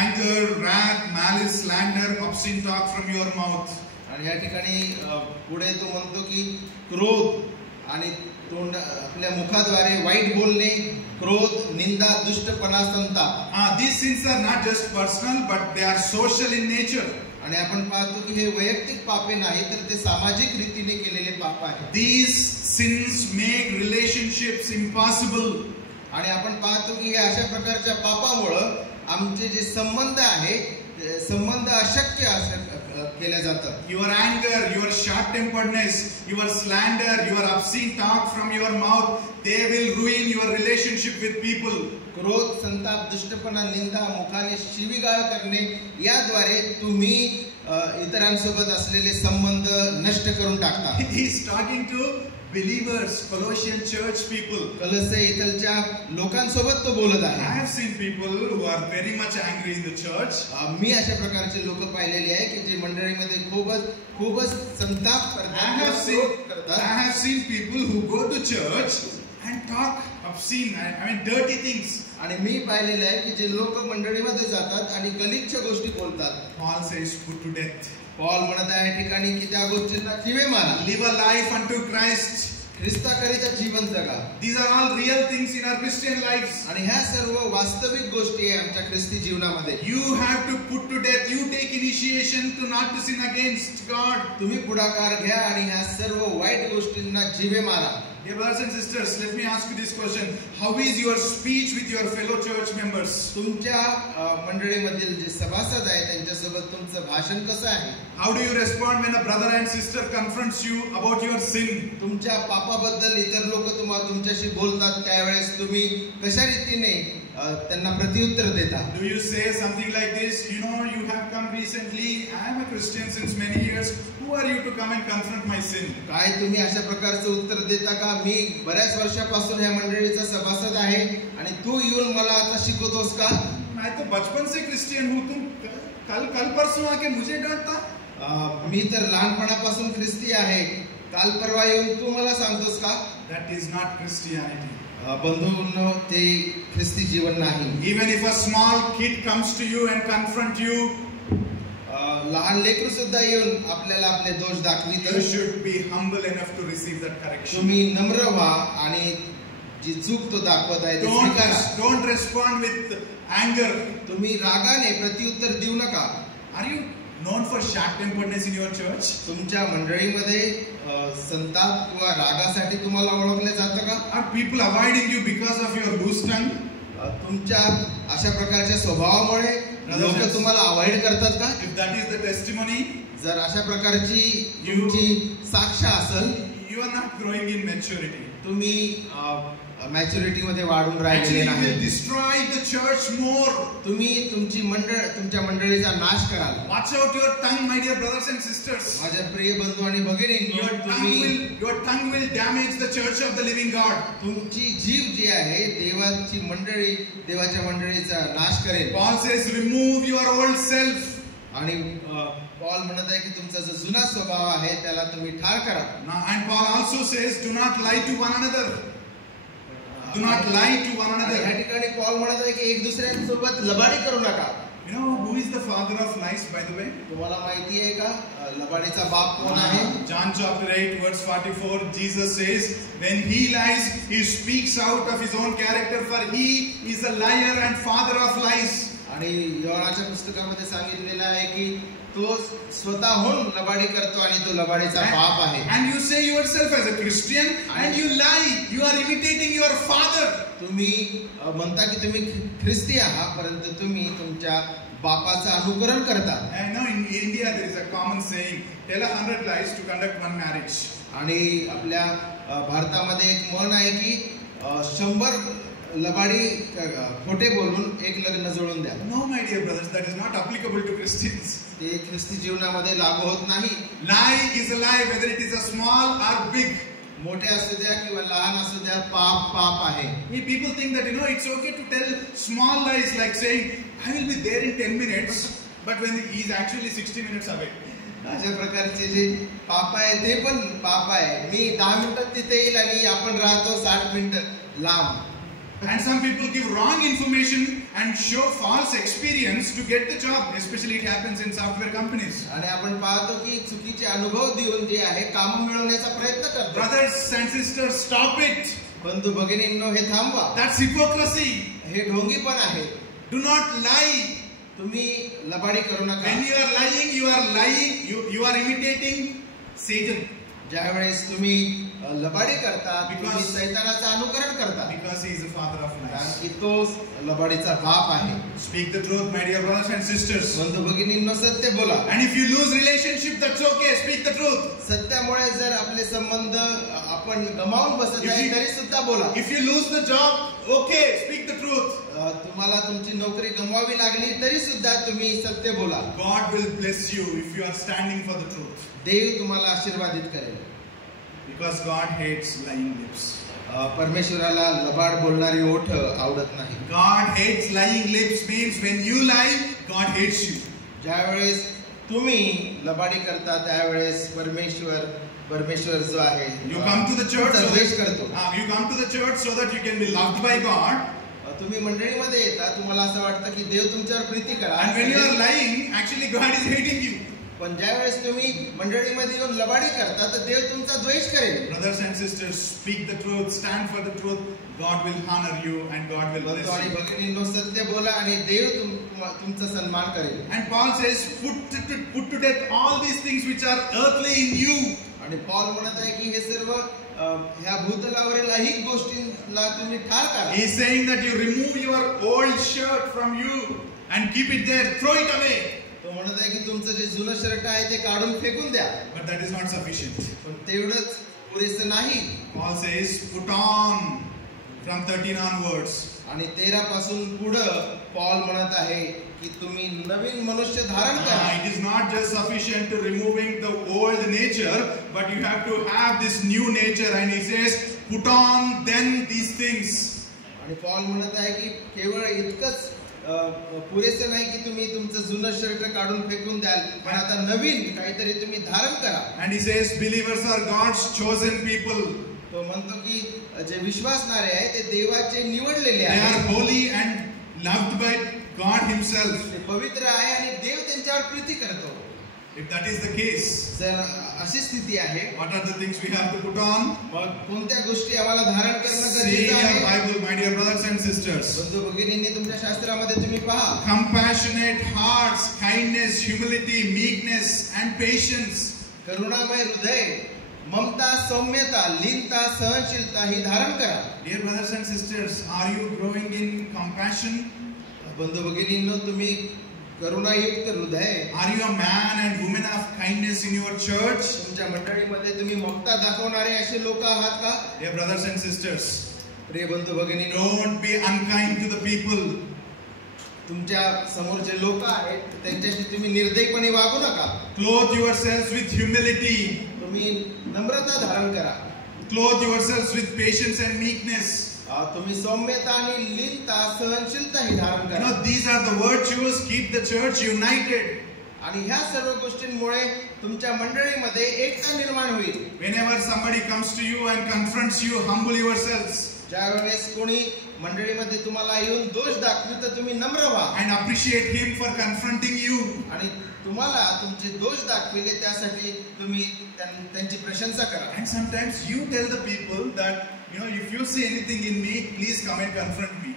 anger, wrath, malice, slander, obscene talk from your mouth. आणि या ठिकाणी पुढे तो म्हणतो की क्रोध आणि तोंड आपल्या मुखाद्वारे वाईट बोलणे, क्रोध, निंदा, दुष्टपणा, संताप. These sins are not just personal but they are social in nature. आणि आपण पाहतो की हे वैयक्तिक पापे नाही तर ते सामाजिक रीतीने केलेले पाप आहेत. These sins make relationships impossible. आणि आपण पाहतो की अशा प्रकारच्या पापामुळं आमचे जे संबंध आहे संबंध अशक्य केले जातात. Your anger, your short-temperedness, your slander, your obscene talk from your mouth, they will ruin your relationship with people. क्रोध, संताप, दुष्टपणा, निंदा, मुखाने शिवीगाळ करणे याद्वारे तुम्ही इतरांसोबत असलेले संबंध नष्ट करून टाकता. He is talking to believers, Colossian church people. कलोसे इथलच्या लोकांसोबत तो बोलत आहे. I have seen people who are very much angry in the church. मी अशा प्रकारचे लोक पाहिलेले आहे की जे मंडळीमध्ये खूपच संताप करतात. I have seen people who go to church and talk obscene, I mean dirty things. आणि मी पाहिलेले आहे की जे लोक मंडळीमध्ये जातात आणि गलिच्छ गोष्टी बोलतात. Paul says put to death. Paul म्हणत आहे ठिकाणी की त्या गोष्टींना खिवे मारा. Live a life unto Christ. ख्रिस्ताकरिता जीवन जगा. These are all real things in our Christian lives. आणि ह्या सर्व वास्तविक गोष्टी आहे आमच्या ख्रिस्ती जीवनामध्ये. You have to put to death. You take initiation to not to sin against God. तुम्ही पुढाकार घ्या आणि ह्या सर्व वाईट गोष्टींना जीवे मारा. Dear brothers and sisters, let me ask you this question. How is your speech with your fellow church members? तुमच्या मंडळीमधील जे सभासद आहेत त्यांच्यासोबत तुमचं भाषण कसं आहे? How do you respond when a brother and sister confronts you about your sin? तुमच्या पापाबद्दल इतर लोक तुमच्याशी बोलतात त्यावेळेस तुम्ही कशा रीतीने त्यांना प्रत्युत्तर देता? Do you say something like this? You know, you have come recently. I am a Christian since many years. Who are you to come and confront my sin? काय तुम्ही अशा प्रकारचं उत्तर देता का? मी बऱ्याच वर्षापासून या मंडळीचा सभासद आहे आणि तू येऊन मला आता शिकवतोस का? मैं तो बचपन से क्रिश्चियन हूँ. तुम कल परसों आके मुझे डांटता? मी तर लहानपणापासून ख्रिस्ती आहे. काल परवा येऊन तू मला सांगतोस का? That is not Christianity. बंधूंनो, ते ख्रिस्ती जीवन नाही. Even if a small kid comes to you and confront you, लहान लेकरू सुद्धा येऊन आपल्याला आपले दोष दाखवित, you should be humble enough to receive that correction. तुम्ही नम्र व्हा आणि जी चूक तो दाखवत आहे ते स्वीकारा. Don't respond with anger. तुम्ही रागाने प्रत्युत्तर देऊ नका. Are you known for short-temperedness in your church? तुमच्या मंडळीमध्ये संताप किंवा रागासाठी तुम्हाला ओळखले जातं का? Are people avoiding you because of your loose tongue? तुमच्या अशा प्रकारच्या स्वभावामुळे लोक तुम्हाला अवॉइड करतात का? If that is the testimony, जर अशा प्रकारची तुमची साक्ष असेल, you are not growing in maturity. तुम्ही मॅच्युरिटी मध्ये वाढून राहिले Actually, you will नाही. destroy the church more. तुम्ही तुमच्या मंडळीचा नाश कराल. Watch out your tongue, my dear brothers and sisters. माझ्या प्रिय बंधू आणि भगिनींनो, Your tongue will damage the church of the living God. तुमची जीभ जी आहे देवाच्या मंडळीचा नाश करेल. Paul says, remove your old self. आणि पॉल म्हणत आहे की तुमचा जो जुना स्वभाव आहे त्याला तुम्ही ठार करा. And Paul also says, do not lie to one another. Do not lie to one another. या ठिकाणी पॉल म्हणत आहे की एक दुसऱ्यांसोबत लबाडी करू नका. You know who is the father of lies, by the way? तुम्हाला माहिती आहे का लबाडीचा बाप कोण आहे? John chapter 8 verse 44, Jesus says, when he lies, he speaks out of his own character, for he is a liar and father of lies. आणि योहानाच्या पुस्तकामध्ये सांगितलेलं आहे की तो स्वतःहून लबाडी करतो आणि तो लबाडीचा बाप आहे. And you say yourself as a Christian and you lie. You are imitating your father. तुम्ही म्हणता की तुम्ही ख्रिस्ती आहात, परंतु तुम्ही तुमच्या बापाचं अनुकरण करता. I know in India there is a common saying, tell 100 lies to conduct one marriage. आणि आपल्या भारतामध्ये एक म्हण आहे की 100 लबाडी खोटे बोलून एक लग्न जोडून द्या. No, my dear brothers, that is not applicable to Christians. ते ख्रिस्ती जीवनामध्ये लागू होत नाही. Lie is a lie, whether it is a small or big. मोठे असू द्या किंवा लहान असू द्या, पाप पाप आहे. People think that it's okay to tell small lies, like saying I will be there in 10 minutes, but when he is actually 60 minutes away. अशा प्रकारचे जे पाप आहे ते पण पाप आहे. मी 10 मिनिटात तिथे येईल आणि आपण राहतो 60 मिनिटं लांब. And some people give wrong information and show false experience to get the job. Especially it happens in software companies. आणि आपण पाहतो की चुकीचे अनुभव देऊन जे आहे काम मिळवण्याचा प्रयत्न करतात. Brothers and sisters, stop it. बंधू भगिनींनो, हे थांबवा. That's hypocrisy. हे ढोंगीपण आहे. Do not lie. तुम्ही लबाडी करू नका. When you are lying, you are lying. You are imitating Satan. ज्यावेळेस तुम्ही लबाडी करता, तुम्ही सैतानाचं अनुकरण करता. Because he is the father of lies. कारण की तो लबाडीचा बाप आहे. Speak the truth, my dear brothers and sisters. बंधू भगिनींनो, सत्य बोला. And if you lose relationship, that's okay. Speak the truth. सत्यामुळे जर आपले संबंध आपण गमावून बसत आहे तरी सुद्धा बोला. If you lose the job, okay, speak the truth. तुम्हाला तुमची नोकरी गमवावी लागली तरी सुद्धा तुम्ही सत्य बोला. God will bless you if you are standing for the truth. देव तुम्हाला आशीर्वादित करेल. Because God hates lying lips. परमेश्वराला लबाड बोलणारी ओठ आवडत नाही. God hates lying lips means when you lie, God hates you. ज्यावेळेस तुम्ही लबाडी करता त्यावेळेस परमेश्वर जो आहे You come to the church. द्वेष करतो. You come to the church so that you can be loved by God. तुम्ही मंडळीमध्ये येता, तुम्हाला असं वाटतं की देव तुमच्यावर प्रीती करा. And when you are lying, actually God is hating you. पण ज्यावेळेस तुम्ही मंडळीमध्ये येऊन लबाडी करता तर देव तुमचा द्वेष करेल. Brothers and sisters, speak the truth, stand for the truth. God will honor you and God will bless आणि you. भगिनींनो, सत्य बोला आणि देव तुमचा सन्मान करेल. And Paul says, put to death all these things which are earthly in you. आणि Paul म्हणत आहे की हे सर्व ह्या भूतलावरील अनेक गोष्टींना तुम्ही ठार करा. He is saying that you remove your old shirt from you and keep it there, throw it away. तो म्हणत आहे की तुमचं जे जुनं शर्ट आहे ते काढून फेकून द्या. But that is not sufficient. पण तेवढंच पुरेसं नाही. Paul says, put on from 13 onwards. आणि 13 पासून पुढं पॉल म्हणत आहे की तुम्ही नवीन मनुष्य धारण करा. It is not just sufficient to removing the old nature, but you have to have this new nature. And he says, put on then these things. आणि पॉल म्हणत आहे की केवळ इतकंच पुरेसं नाही की तुम्ही तुमचं जुनं शर्ट काढून फेकून द्याल, पण आता नवीन काहीतरी तुम्ही धारण करा. And he says, believers are God's chosen people. तो म्हणतो की जे विश्वासणारे आहे ते देवाचे निवडलेले They आहेत. are holy and loved by God himself. ते पवित्र आहे आणि देव त्यांच्यावर प्रीती करतो. If that is the case, जर अशी स्थिती आहे, what are the things we have to put on? मग कोणत्या गोष्टी आम्हाला धारण करणं See गरजेचं in आहे? your Bible, my dear brothers and sisters. बंधू भगिनींनी तुमच्या शास्त्रामध्ये तुम्ही पहा. Compassionate hearts, kindness, humility, meekness and patience. करुणामय हृदय, ममता, सौम्यता, लीनता, सहनशीलता ही धारण करा. Dear brothers and sisters, are you growing in compassion? बंधू भगिनींनो, तुम्ही करुणायुक्त हृदय, Are you a man and woman of kindness in your church? तुमच्या मंडळीमध्ये तुम्ही ममता दाखवणारे असे लोक आहात का? Dear brothers and sisters, प्रिय बंधू भगिनींनो, don't be unkind to the people. तुमच्या समोर जे लोक आहेत त्यांच्याशी तुम्ही निर्दयीपणे वागू नका. Clothe yourselves with humility. तुम्ही नम्रता धारण करा. Clothe yourselves with patience and meekness. तुम्ही सौम्यता आणि लीनता, सहनशीलता ही धारण करा. These are the virtues keep the church united. आणि ह्या सर्व गोष्टींमुळे तुमच्या मंडळीमध्ये एकता निर्माण होईल. Whenever somebody comes to you and confronts you, humble yourselves. ज्यावेळेस कोणी मंडळीमध्ये तुम्हाला येऊन दोष दाखवी तर तुम्ही नम्र व्हा. And appreciate him for confronting you. आणि तुम्हाला तुमचे दोष दाखविले त्यासाठी तुम्ही त्यांची प्रशंसा करा. And sometimes you tell the people that if you see anything in me, please come and confront me.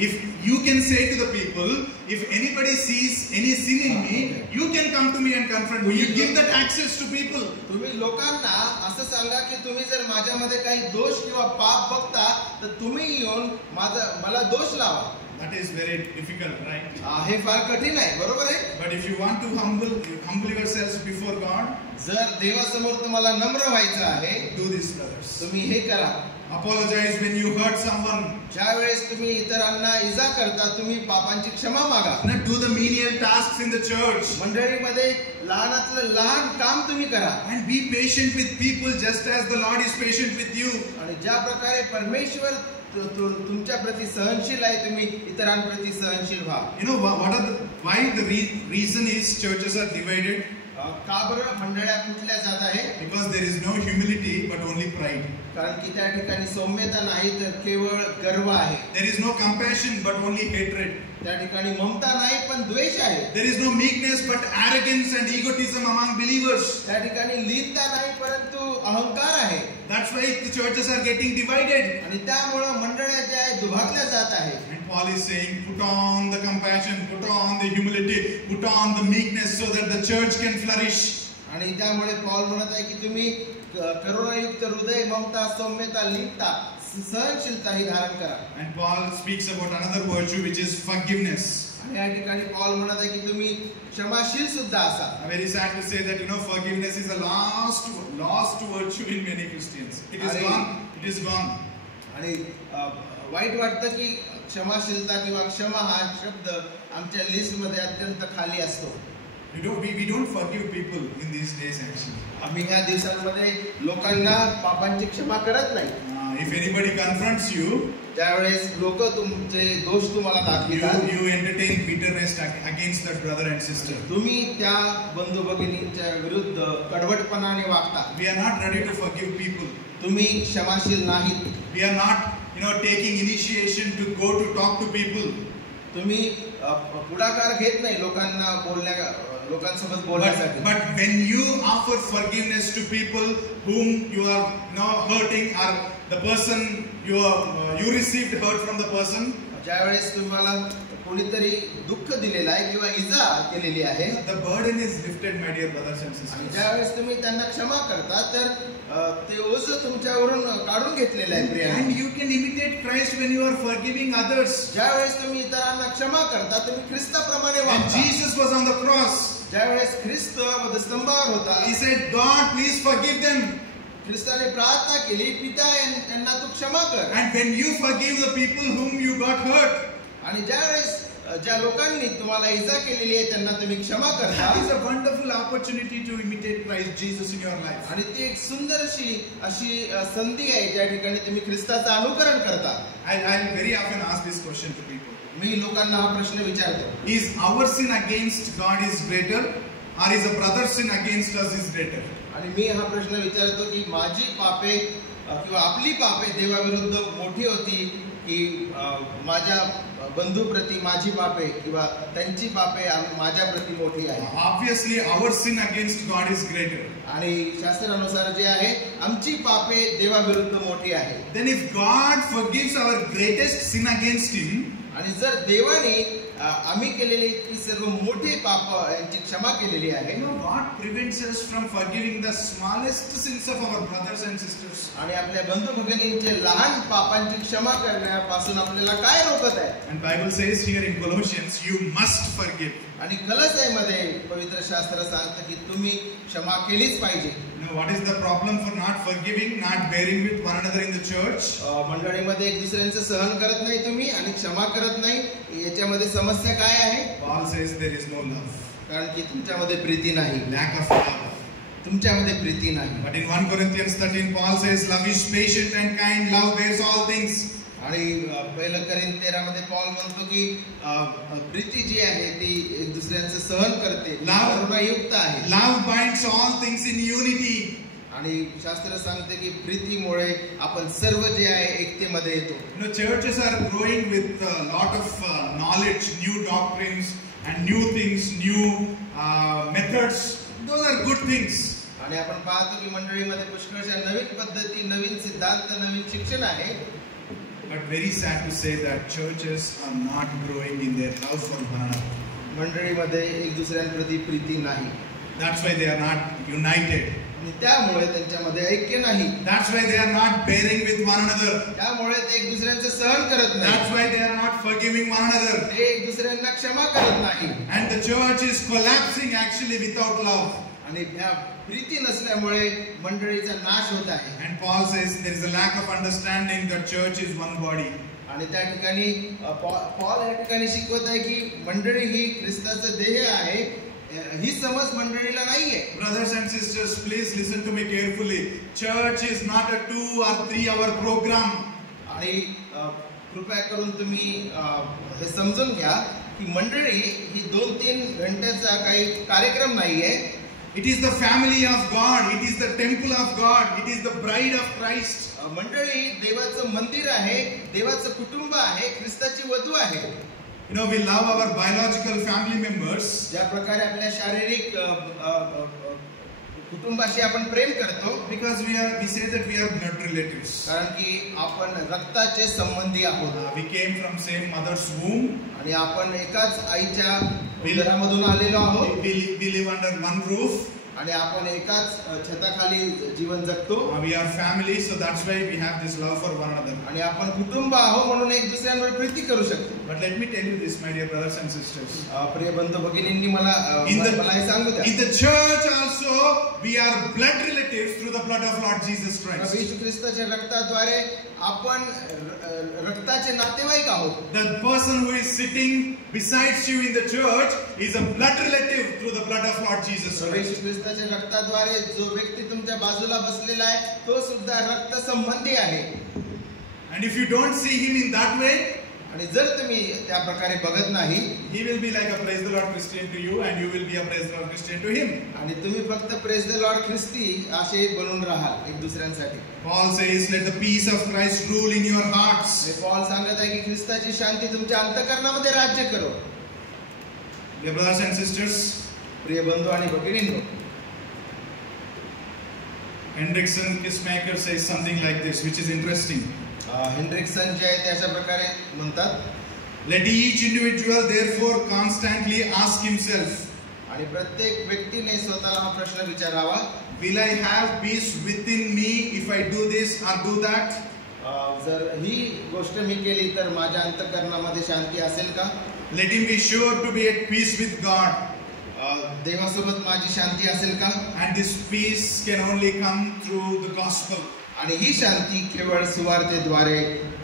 If you can say to the people, if anybody sees any sin in me, you can come to me and confront me. You give that access to people. तुम्ही लोकांना असं सांगा की तुम्ही जर माझ्यामध्ये काही दोष किंवा पाप बघता तर तुम्ही येऊन मला दोष लावा. That is very difficult, right? हे फार कठीण आहे, बरोबर आहे. But if you want to humble yourselves before God, जर देवासमोर तुम्हाला नम्र व्हायचं आहे, do this, brothers. तुम्ही हे करा. Apologize when you hurt someone. ज्या वेळेस तुम्ही इतरांना इजा करता तुम्ही पापांची क्षमा मागा. Not do the menial tasks in the church. मंडळीमध्ये लहानातलं लहान काम तुम्ही करा. And be patient with people just as the Lord is patient with you. आणि ज्या प्रकारे परमेश्वर तुमच्या प्रती सहनशील आहे, तुम्ही इतरांप्रती सहनशील व्हा. You know why the reason is churches are divided? का बरं मंडळ्या कुठल्या जात आहे? Because there is no humility but only pride. कारण की त्या ठिकाणी सौम्यता नाही तर केवळ गर्व आहे. There is no compassion but only hatred. त्या ठिकाणी ममता नाही पण द्वेष आहे. There is no meekness but arrogance and egotism among believers. त्या ठिकाणी लीनता नाही परंतु अहंकार आहे. That's why the churches are getting divided. आणि त्यामुळे मंडळ्या ज्या आहेत दुभागल्या जात आहेत. And Paul is saying, put on the compassion, put on the humility, put on the meekness so that the church can flourish. आणि त्यामुळे पॉल म्हणत आहे की तुम्ही करुणायुक्त हृदय, ममता, सौम्यता, लीनता, सहनशीलता ही धारण करा. And Paul speaks about another virtue which is forgiveness. आणि या ठिकाणी पॉल म्हणत आहे की तुम्ही क्षमाशील सुद्धा असा. Very sad to say that forgiveness is a lost virtue in many Christians. It is gone. It is gone. आणि वाईट वाटतं की क्षमाशीलता किंवा क्षमा हा शब्द आमच्या लिस्ट मध्ये अत्यंत खाली असतो. We don't forgive people in these days actually. आम्ही ह्या दिवसांमध्ये लोकांना पापांची क्षमा करत नाही. If anybody confronts you, त्यावेळेस लोक तुमचे दोष तुम्हाला दाखवतात. You entertain bitterness against that brother and sister. तुम्ही त्या बंधू भगिनींच्या विरुद्ध कडवटपणाने वागता. We are not ready to forgive people. तुम्ही क्षमाशील नाहीत. We are not taking initiation to go to talk to people. तुम्ही पुढाकार घेत नाही लोकांसोबत बोलण्यासाठी. But when you offer forgiveness to people whom you are now hurting, or the person you received hurt from the person, ज्यावेळेस तुम्हाला कोणीतरी दुःख दिलेलं आहे किंवा इजा केलेली आहे, the burden is lifted, my dear brothers and sisters. ज्यावेळेस तुम्ही त्यांना क्षमा करता तर ते ओझं तुमच्यावरून काढून घेतलेलं आहे प्रियाने. And you can imitate Christ when you are forgiving others. ज्यावेळेस तुम्ही इतरांना क्षमा करता तुम्ही ख्रिस्ताप्रमाणे When वागता. Jesus was on the cross, ज्यावेळेस ख्रिस्त वधस्तंभावर होता, he said, God, please forgive them. ख्रिस्ताने प्रार्थना केली, पिता यांना तू क्षमा कर. And when you forgive the people whom you got hurt, आणि ज्यावेळेस ज्या लोकांनी तुम्हाला इजा केलेली आहे त्यांना तुम्ही क्षमा करता, that is a wonderful opportunity to imitate Christ Jesus in your life. आणि ती एक सुंदर अशी संधी आहे ज्या ठिकाणी तुम्ही ख्रिस्ताचं अनुकरण करता. I'll very often ask this question to people. मी लोकांना हा प्रश्न विचारतो, Is our sin against God is greater, or is a brother's sin against us is greater? आणि मी हा प्रश्न विचारतो की माझी पापे किंवा आपली पापे देवाविरुद्ध मोठी होती की माझ्या बंधूप्रती माझी पापे किंवा त्यांची पापे माझ्या प्रती मोठी आहे. Obviously our sin against God is greater. आणि शास्त्रानुसार जे आहे आमची पापे देवाविरुद्ध मोठी आहे. Then if God forgives our greatest sin against him, आणि जर देवाने आम्ही केलेली ती सर्व मोठी पाप यांची क्षमा केलेली आहे, what prevents us from forgiving the smallest sins of our brothers and sisters? आणि आपल्या बंधू भगिनींचे लहान पापांची क्षमा करण्यापासून आपल्याला काय रोखत आहे? And Bible says here in Colossians, you must forgive. आणि कलस्यामध्ये पवित्र शास्त्र सांगतं की तुम्ही क्षमा केलीच पाहिजे. Now what is the problem for not forgiving, not bearing with one another in the church? मंडळीमध्ये एक दुसऱ्यांचं सहन करत नाही तुम्ही आणि क्षमा करत नाही, याच्यामध्ये समस्या काय आहे? Paul says there is no love. कारण की तुमच्यामध्ये प्रीती नाही. Lack of love. तुमच्यामध्ये प्रीती नाही. But in 1 Corinthians 13 Paul says love is patient and kind, love bears all things. आणि पहिलं करिंथ 13 मध्ये पॉल म्हणतो की प्रीती जी आहे ती एक दुसऱ्यांचं सहन करते, करुणायुक्त आहे. Love binds all things in unity. आणि शास्त्र सांगते की प्रीतीमुळे आपण सर्व जे आहे एकतेमध्ये येतो. Churches are growing with a lot of knowledge, new doctrines and new things, new methods. Those are good things. आणि आपण पाहतो की मंडळीमध्ये पुष्कळशा नवीन पद्धती, नवीन सिद्धांत, नवीन शिक्षण आहे. But very sad to say that churches are not growing in their love for one another. मंडळीमध्ये एक दुसऱ्यांप्रती प्रीती नाही. That's why they are not united. आणि त्यामुळे त्यांच्यामध्ये ऐक्य नाही. That's why they are not bearing with one another. त्यामुळे ते एक दुसऱ्यांचं सहन करत नाही. That's why they are not forgiving one another. ते एक दुसऱ्यांना क्षमा करत नाही. And the church is collapsing actually without love. आणि ह्या प्रीती नसल्यामुळे मंडळीचा नाश होत आहे. And Paul says there is a lack of understanding that church is one body. आणि त्या ठिकाणी पॉल या ठिकाणी शिकवत आहे की मंडळी ही ख्रिस्ताचं देह आहे. ही समज मंडळीला नाहीये. Brothers and sisters, please listen to me carefully. Church is not a 2 or 3 hour program. आणि कृपया करून तुम्ही हे समजून घ्या की मंडळी ही 2-3 घंट्याचा काही कार्यक्रम नाहीये. It is the family of God. It is the temple of God. It is the bride of Christ. मंडळी देवाचं मंदिर आहे, देवाचं कुटुंब आहे, ख्रिस्ताची वधू आहे. You know, we love our biological family members. ज्या प्रकारे आपल्या शारीरिक कुटुंबाशी आपण प्रेम करतो, Because we say that we are blood relatives. कारण की आपण रक्ताचे संबंधी आहोत. We came from same mother's womb. आणि आपण एकाच आईच्या उदरामधून आलेलो आहोत. We live under one roof. आणि आपण एकाच छताखाली जीवन जगतो. We are family, so that's why we have this love for one another. आणि आपण कुटुंब आहोत म्हणून एक दुसऱ्यांवर प्रीती करू शकतो. But let me tell you this, my dear brothers and sisters. प्रिय बंधू भगिनींनी मला हे सांगू द्या. In the church also we are blood relatives through the blood of Lord Jesus Christ. येशू ख्रिस्ताच्या रक्ताद्वारे आपण रक्ताचे नातेवाईक आहोत. The person who is sitting besides you in the church is a blood relative through the blood of Lord Jesus Christ. येशू ख्रिस्ताच्या रक्ताद्वारे जो व्यक्ती तुमच्या बाजूला बसलेला आहे तो सुद्धा रक्त संबंधी आहे. And if you don't see him in that way, आणि जर तुम्ही त्या प्रकारे बघत नाही, he will be like a praise the Lord Christian to you and you will be a praise the Lord Christian to him. आणि तुम्ही फक्त प्रेज द लॉर्ड ख्रिस्ती असे बनून राहाल एक दुसऱ्यांसाठी. Paul says, let the peace of Christ rule in your hearts. Paul सांगत आहे की ख्रिस्ताची शांती तुमच्या अंतःकरणामध्ये राज्य करो. Dear brothers and sisters, प्रिय बंधू आणि भगिनींनो, Hendrickson Kissmaker says something like this, which is interesting. Henriksen जे आहे ते अशा प्रकारे म्हणतात, let each individual therefore constantly ask himself, आणि प्रत्येक व्यक्तीने स्वतःला हा प्रश्न विचारावा, will I have peace within me if I do this or do that? जर ही गोष्ट मी केली तर माझ्या अंतःकरणामध्ये शांती असेल का? Let him be sure to be at peace with God. देवासोबत माझी शांती असेल का? And this peace can only come through the gospel. आणि ही शांती केवळ सुवार्तेद्वारे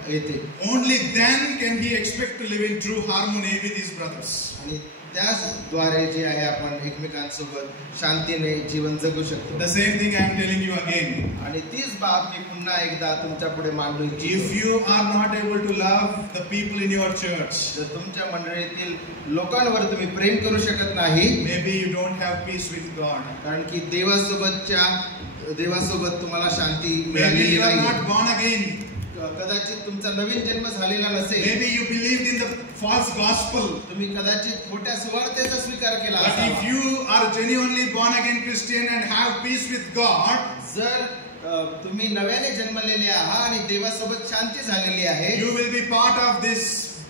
येते. Only then can he expect to live in true harmony with his brothers. आणि त्याद्वारे जे आहे आपण एकमेकांसोबत शांतीने जीवन जगू शकतो. The same thing I am telling you again. आणि तीच बाब मी पुन्हा एकदा तुमच्या पुढे मांडू इच्छितो. If you are not able to love the people in your church, जर तुमच्या मंडळीतील लोकांवर तुम्ही प्रेम करू शकत नाही, maybe you don't have peace with God. कारण की देवासोबत तुम्हाला शांती Maybe मिळालेली you are नाही. not born again. कदाचित तुमचा नवीन जन्म झालेला नसेल. Maybe you believed in the false gospel. तुम्ही कदाचित खोट्या सुवार्तेचा स्वीकार केला But असावा. if you are genuinely born again Christian and have peace with God, जर तुम्ही नव्याने जन्मलेले आहात आणि देवासोबत शांती झालेली आहे, you will be part of this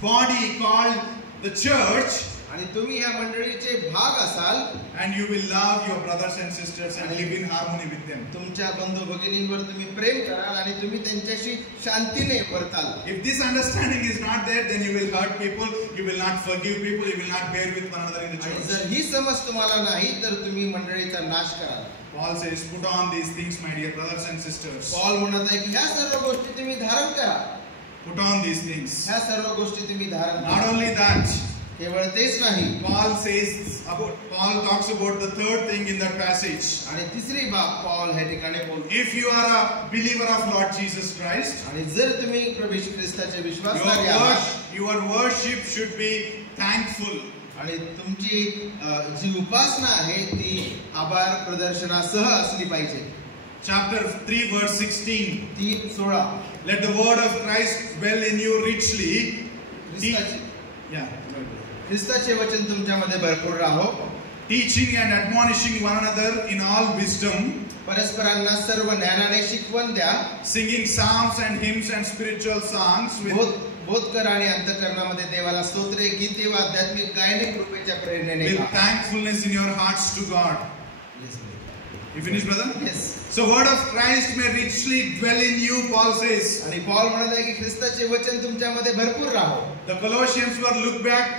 body called the church. आणि तुम्ही या मंडळीचे भाग असाल, And you will love your brothers and sisters and live in harmony with them. तुमच्या बंधू भगिनींवर तुम्ही प्रेम कराल आणि तुम्ही त्यांच्याशी शांतीने वर्ताल. If this understanding is not there, then you will hurt people, you will not forgive people, you will not bear with one another in the आणि church. जर ही समज तुम्हाला नाही तर तुम्ही मंडळीचा नाश कराल. Paul says, put on these things, my dear brothers and sisters. Paul म्हणत आहे की ह्या सर्व गोष्टी तुम्ही धारण करा. Put on these things. ह्या सर्व गोष्टी तुम्ही धारण करा. Not only that, केवळ तेच नाही, Paul talks about the third thing in that passage. आणि तिसरी बाब पॉल ह्या ठिकाणी बोलतो. If you are a believer of Lord Jesus Christ, आणि जर तुम्ही प्रभू येशू ख्रिस्ताचे विश्वासणारे आहात, your worship should be thankful. आणि तुमची जी उपासना आहे ती आभार प्रदर्शनासह असली पाहिजे. Chapter 3 verse 16. 3:16. Let the word of Christ dwell in you richly. ख्रिस्ताचे वचन तुमच्यामध्ये भरपूर राहो. Teaching and admonishing one another in all wisdom. परस्परांना सर्व ज्ञानाने शिकवण द्या. Singing psalms and hymns and spiritual songs with बोध करा आणि अंतःकरणामध्ये देवाला स्तोत्रे, गीते व आध्यात्मिक गायने कृपेच्या प्रेरणेने गा. thankfulness in your hearts to God. Yes, You finished, brother? yes. So word of Christ may richly dwell in you, Paul says. आणि पॉल म्हणत आहे की ख्रिस्ताचे वचन तुमच्यामध्ये भरपूर राहो. The Colossians were look back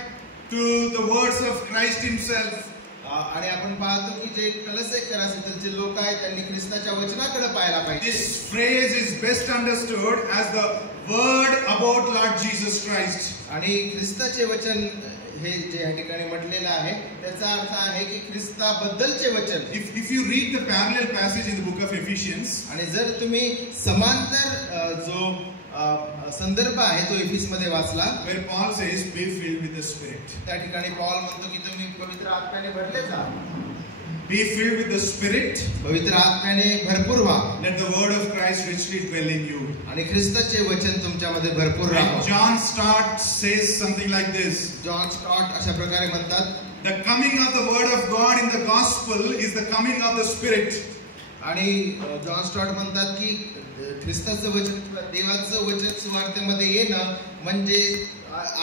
to the words of Christ himself. आणि आपण पाहतो की जे कलसेकराचे लोक आहेत त्यांनी ख्रिस्ताच्या वचनाकडे पाहायला पाहिजे. This phrase is best understood as the word about Lord Jesus Christ. आणि ख्रिस्ताचे वचन हे जे या ठिकाणी म्हटलेलं आहे त्याचा अर्थ आहे की ख्रिस्ताबद्दलचे वचन. If you read the parallel passage in the book of Ephesians, आणि जर तुम्ही समांतर जो संदर्भ आहे तो एफिसमध्ये वाचला, where Paul says, "Be filled with the Spirit." त्या ठिकाणी पॉल म्हणतो की तुम्ही पवित्र आत्म्याने भरले जा. Be filled with the Spirit. पवित्र आत्म्याने भरपूर व्हा. Let the word of Christ richly dwell in you. आणि ख्रिस्ताचे वचन तुमच्यामध्ये भरपूर राहो. John Stott says something like this. John Stott अशा प्रकारे म्हणतात, The coming of the word of God in the gospel is the coming of the Spirit. आणि John स्टॉट म्हणतात की ख्रिस्ताचं वचन किंवा देवाचं वचन सुवार्तेमध्ये येणं म्हणजे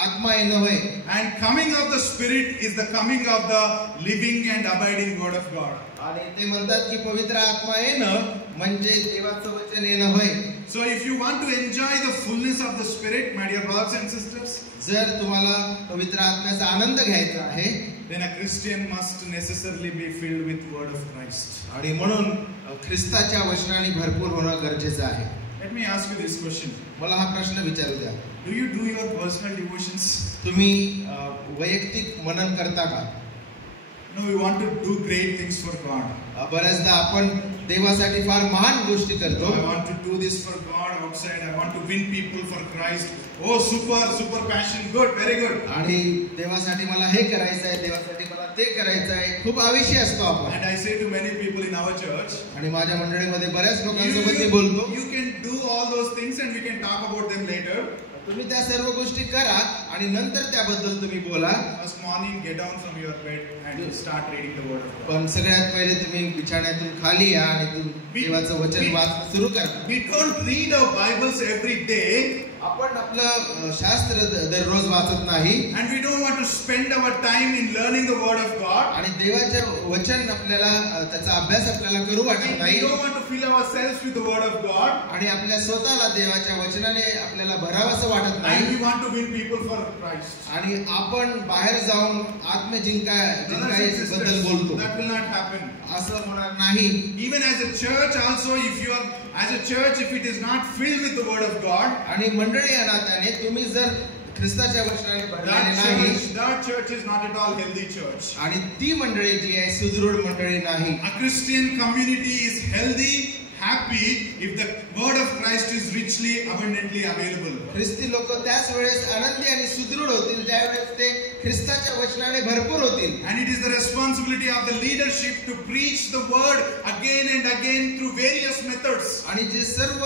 आत्मा येणं होय. And coming of the Spirit is the coming of the living and abiding word of God. आणि ते म्हणतात की पवित्र आत्मा येणं म्हणजे देवाचं वचन येणं होय. So if you want to enjoy the fullness of the Spirit, my dear brothers and sisters, जर तुम्हाला पवित्र आत्म्याचा आनंद घ्यायचा आहे then a Christian must necessarily be filled with word of Christ. आणि म्हणून ख्रिस्ताच्या वचनाने भरपूर होणं गरजेचं आहे. Let me ask you this question. मला हा प्रश्न विचारू द्या. Do you do your personal devotions? तुम्ही वैयक्तिक मनन करता का? No, we want to do great things for God. बऱ्याचदा आपण देवासाठी फार महान गोष्टी करतो. I want to do this for God outside. I want to win people for Christ. Oh, super passion. Good, very good. आणि देवासाठी मला हे करायचं आहे, देवासाठी मला ते करायचं आहे, खूप आवेशी असतो आपण. And I say to many people in our church, आणि माझ्या मंडळीमध्ये बऱ्याच लोकांसोबत मी बोलतो, you can do all those things and we can talk about them later. तुम्ही त्या सर्व गोष्टी करा आणि नंतर त्याबद्दल तुम्ही बोला. First morning, get down from your bed and start reading the word of God. पण सगळ्यात पहिले तुम्ही बिछाण्यातून खाली या आणि देवाचं वचन वाचणं सुरू करा. We don't read our Bibles every day. आपण आपलं शास्त्र दररोज वाचत नाही. And we don't want to spend our time in learning the word of God. आणि देवाचं वचन आपल्याला त्याचा अभ्यास आपल्याला करू वाटत नाही. We don't want to fill ourselves with the word of God. आणि आपल्या स्वतःला देवाच्या वचनाने आपल्याला भरावंसं वाटत नाही. And we want to win people for Christ. आणि आपण बाहेर जाऊन आत्म जिंकायबद्दल बोलतो. That will not happen. असं होणार नाही. Even as a church also, if you are as a church, if it is not filled with the word of God, आणि मंडळी या नात्याने तुम्ही जर ख्रिस्ताच्या वचनाने भरलेले नाही, that church is not at all healthy church. आणि ती मंडळी जी आहे सुदृढ मंडळी नाही. A Christian community is healthy, happy if the word of Christ is richly, abundantly available. ख्रिस्ती लोक त्याच वेळेस आनंदी आणि सुदृढ होतील ज्यावेळेस ते ख्रिस्ताच्या वचनाने भरपूर होतील. And it is the responsibility of the leadership to preach the word again and again through various methods. आणि जे सर्व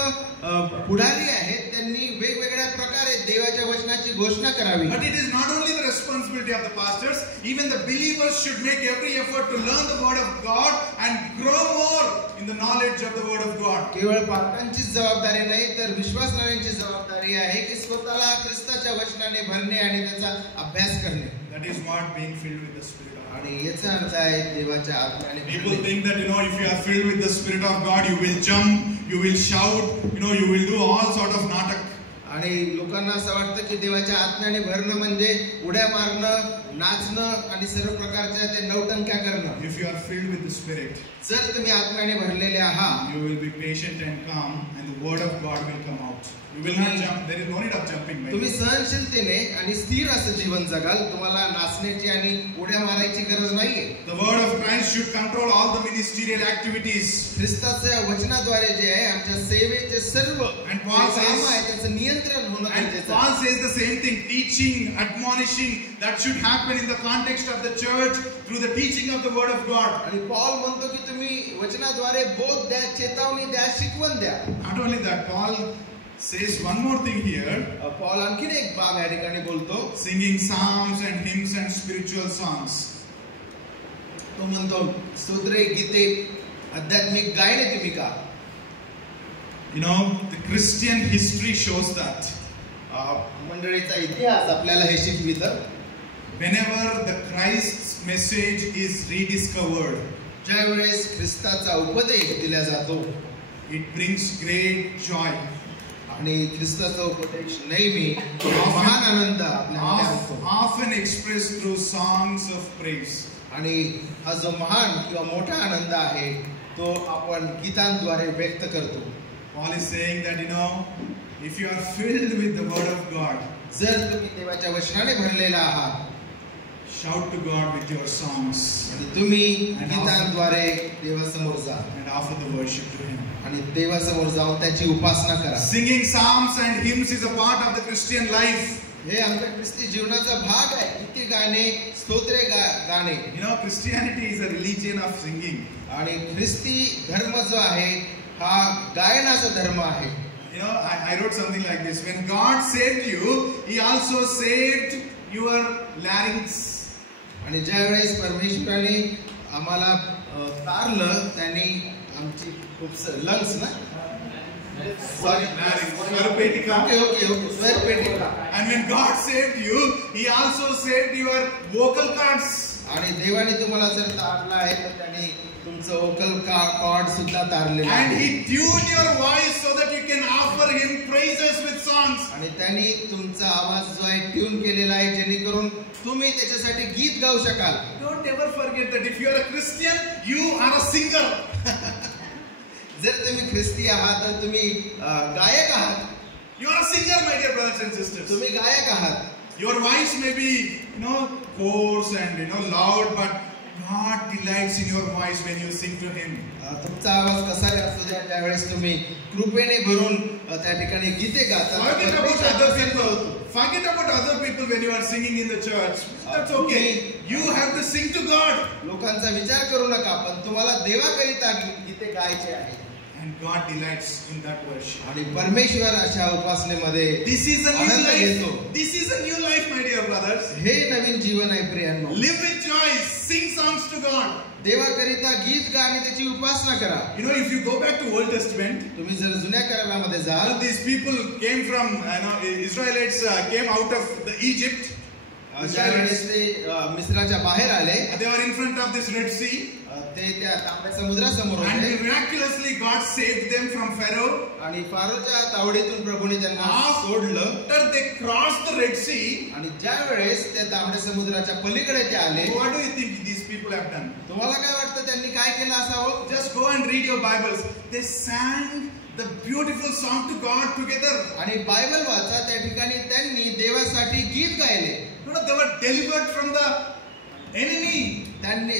पुढारी आहेत त्यांनी वेगवेगळ्या प्रकारे देवाच्या वचनाची घोषणा करावी. But it is not only the responsibility of the pastors, even the believers should make every effort to learn the word of God and grow more in the knowledge of the word of God. केवळ पालकांचीच जबाबदारी नाही तर विश्वासणाऱ्यांची जबाबदारी आहे की स्वतःला ख्रिस्ताच्या वचनाने भरणे आणि त्याचा अभ्यास करणे. That is what being filled with the Spirit of God. आणि याचा अर्थ आहे देवाच्या आत्म्याने People Bharane. think that if you are filled with the Spirit of God, you will jump, you will shout, you will do all sort of natak. आणि लोकांना असं वाटतं की देवाच्या आत्म्याने भरणं म्हणजे उड्या मारणं, नाचणं आणि सर्व प्रकारच्या ते नवटंक्या करणं. If you are filled with the Spirit, जर तुम्ही आत्म्याने भरलेले आहात, you will be patient and calm, and the word of God will come out. You will not jump. There is no need of jumping. तुम्ही सहनशीलतेने आणि स्थिर असं जीवन जगाल. तुम्हाला नाचण्याची आणि उड्या मारायची गरज नाहीये. The word of Christ should control all the ministerial activities. ख्रिस्ताच्या वचनाद्वारे जे आहे आमच्या सेवेचे सर्व And Paul काम आहे त्याचं नियंत्रण होणं And गरजेचं Paul आहे. says the same thing, teaching, admonishing, that should happen in the context of the church through the teaching of the word of God. आणि पॉल म्हणतो की तुम्ही वचनाद्वारे बोध द्या, चेतावणी द्या, शिकवण द्या. Not only that, Paul says one more thing here. Paul आणखीन एक बाब या ठिकाणी बोलतो. Singing psalms and hymns and spiritual songs. तो म्हणतो स्तोत्रे, गीते आध्यात्मिक गायन आहे तुम्ही का? You know, the Christian history shows that मंडळीचा इतिहास आपल्याला हे शिकवितं. whenever the Christ's message is rediscovered, ज्या वेळेस ख्रिस्ताचा उपदेश दिला जातो, it brings great joy. आणि ख्रिस्ताचा उपदेश नेहमी महान आनंद आपल्याला आणतो. Often expressed through songs of praise. आणि हा जो महान किंवा मोठा आनंद आहे तो आपण गीतांद्वारे व्यक्त करतो. Paul is saying that, you know, if you are filled with the word of God, जर तुम्ही देवाच्या वचनाने भरलेला आहात, shout to God with your songs आणि तुम्ही गीतांद्वारे देवासमोर जा and offer the worship to Him. आणि देवासमोर जाऊन त्याची उपासना करा. Singing psalms and hymns is a part of the Christian life. हे आमच्या ख्रिस्ती जीवनाचा भाग आहे. गीते गाणे, स्तोत्रे गाणे. You know, Christianity is a religion of singing. आणि ख्रिस्ती धर्म जो आहे हा गायनाचा धर्म आहे. You know, I wrote something like this: when God saved you, He also saved your larynx. आणि ज्या वेळेस परमेश्वराने आम्हाला तारलं, त्यांनी आमची खूप लंग्स ना स्वरपेटिका. स्वरपेटिका. And when God saved you, He also saved your vocal cords. आणि देवाने तुम्हाला जर तारला आहे तर त्याने तुमचं वोकल कॉर्ड सुद्धा तारलेलं आहे. And He tuned your voice so that you can offer Him praises with songs. आणि त्यांनी तुमचा आवाज जो आहे ट्यून केलेला आहे जेणेकरून तुम्ही त्याच्यासाठी गीत गाऊ शकाल. Don't ever forget that if you are a Christian, you are a singer. जर तुम्ही ख्रिस्ती आहात तर तुम्ही गायक आहात. You are a singer, my dear brothers and sisters. तुम्ही गायक आहात. Your voice may be, you know, coarse and loud, but God delights in your voice when you sing to Him. तुमचा आवाज कसा असू द्या, त्यावेळेस तुम्ही कृपेने भरून त्या ठिकाणी गीते गाता. Forget about other people when you are singing in the church. That's okay. You have to sing to God. लोकांचा विचार करू नका, पण तुम्हाला देवाकरिता गीते गायचे आहे. And God delights in that worship. आणि परमेश्वर अशा उपासनेमध्ये This is a new Anand life. घेतो. This is a new life, my dear brothers. हे नवीन जीवन आहे प्रियांनो. Live with joy. Sing songs to God. देवाकरिता गीत गा आणि त्याची उपासना करा. You know, if you go back to Old Testament, तुम्ही जर जुन्या करारामध्ये जाल, these people came from, Israelites came out of the Egypt. ज्यावेळेस ते मिस्राच्या बाहेर आले, They were in front of this Red Sea. ते त्या तांब्या समुद्रासमोर And होते. miraculously God saved them from Pharaoh. आणि फारोच्या तावडीतून प्रभूने त्यांना सोडलं. After they crossed the Red Sea, आणि ज्या वेळेस त्या तांबड्या समुद्राच्या पलीकडे ते आले, what do you think these people have done? तुम्हाला काय वाटतं त्यांनी काय केलं असावं? Just go and read your Bibles. They sang the beautiful song to God together. आणि बायबल वाचा, त्या ठिकाणी त्यांनी देवासाठी गीत गायले. They were delivered from the enemy. त्यांनी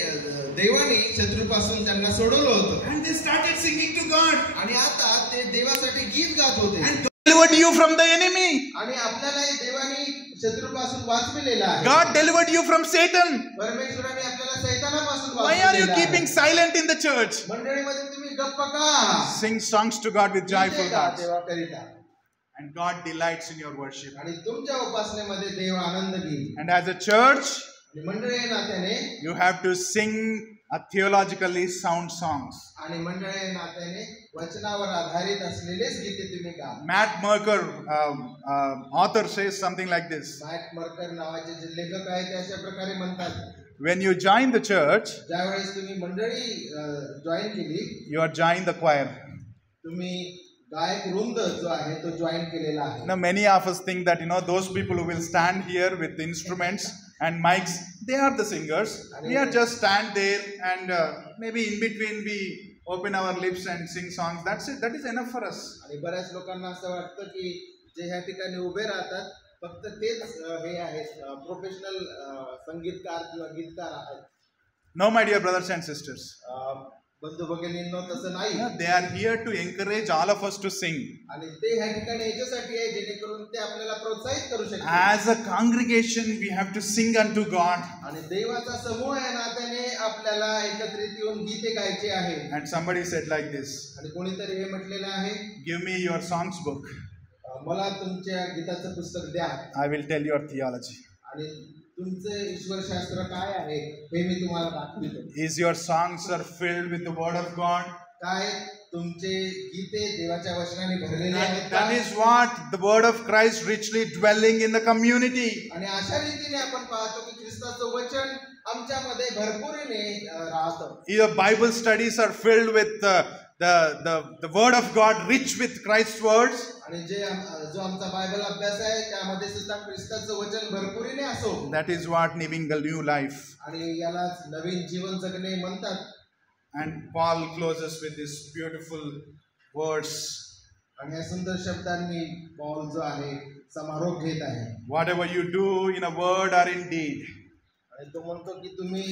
देवाने शत्रूपासून त्यांना सोडवलं होतं. And they started singing to God. आणि आता ते देवासाठी गीत गात होते. And delivered you from the enemy. आणि आपल्यालाही देवाने शत्रूपासून वाचविलेलं आहे. God delivered you from Satan. परमेश्वराने आपल्याला सैतानापासून Why are you वाचविलेलं आहे. keeping silent in the church? मंडळीमध्ये तुम्ही गप्प का? Sing songs to God with joyful hearts. देवाकरिता. And God delights in your worship. आणि तुमच्या उपासनेमध्ये देव आनंद घेईल. And as a church, मंडळी नात्याने you have to sing a theologically sound songs. आणि मंडळी नात्याने वचनावर आधारित असलेलेच गीते तुम्ही गा. Matt Merker, author, says something like this. Matt Mercer नावाचे जे लेखक आहेत ते अशा प्रकारे म्हणतात, When you join the church, ज्यावेळेस तुम्ही मंडळी जॉईन केली, you are joined the choir. तुम्ही गायक वृंद जो आहे तो जॉईन केलेला आहे. Now many of us think that those people who will stand here with instruments and mics, they are the singers. We are just stand there and maybe in between we open our lips and sing songs. That's it. That is enough for us. आणि बऱ्याच लोकांना असं वाटतं की जे ह्या ठिकाणी उभे राहतात फक्त तेच हे आहेत प्रोफेशनल संगीतकार किंवा गीतकार आहेत. No, my dear brothers and sisters. बंधू भगिनींनो तसं नाही. They are here to encourage all of us to sing. आणि ते ह्या ठिकाणी याच्यासाठी आहे जेणेकरून ते आपल्याला प्रोत्साहित करू शकतील. As a congregation, we have to sing unto God. आणि देवाचा समूह या नात्याने आपल्याला एकत्रित येऊन गीते गायचे आहे. And somebody said like this. आणि कोणीतरी हे म्हटलेलं आहे, Give me your songs book. मला तुमच्या गीताचं पुस्तक द्या. I will tell your theology. आणि तुमचे ईश्वरशास्त्र काय आहे हे मी तुम्हाला दाखवितो. Is your songs are filled with the word of God? काय तुमचे गीते देवाच्या वचनाने भरलेले आहेत That का? is what the word of Christ richly dwelling in the community. आणि अशा रीतीने आपण पाहतो की ख्रिस्ताचं वचन आमच्यामध्ये भरपुरीने राहतं. Your Bible studies are filled with the word of God, rich with Christ's words. आणि जो आमचा बायबल अभ्यास आहे त्यामध्ये सुद्धा ख्रिस्ताचं वचन भरपुरीने असो. That is what living the new life. आणि यालाच नवीन जीवन जगणे म्हणतात. And Paul closes with these beautiful words. आणि या सुंदर शब्दांनी पौल जो आहे समारोप घेत आहे. Whatever you do in a word or in deed, आणि तो म्हणतो की तुम्ही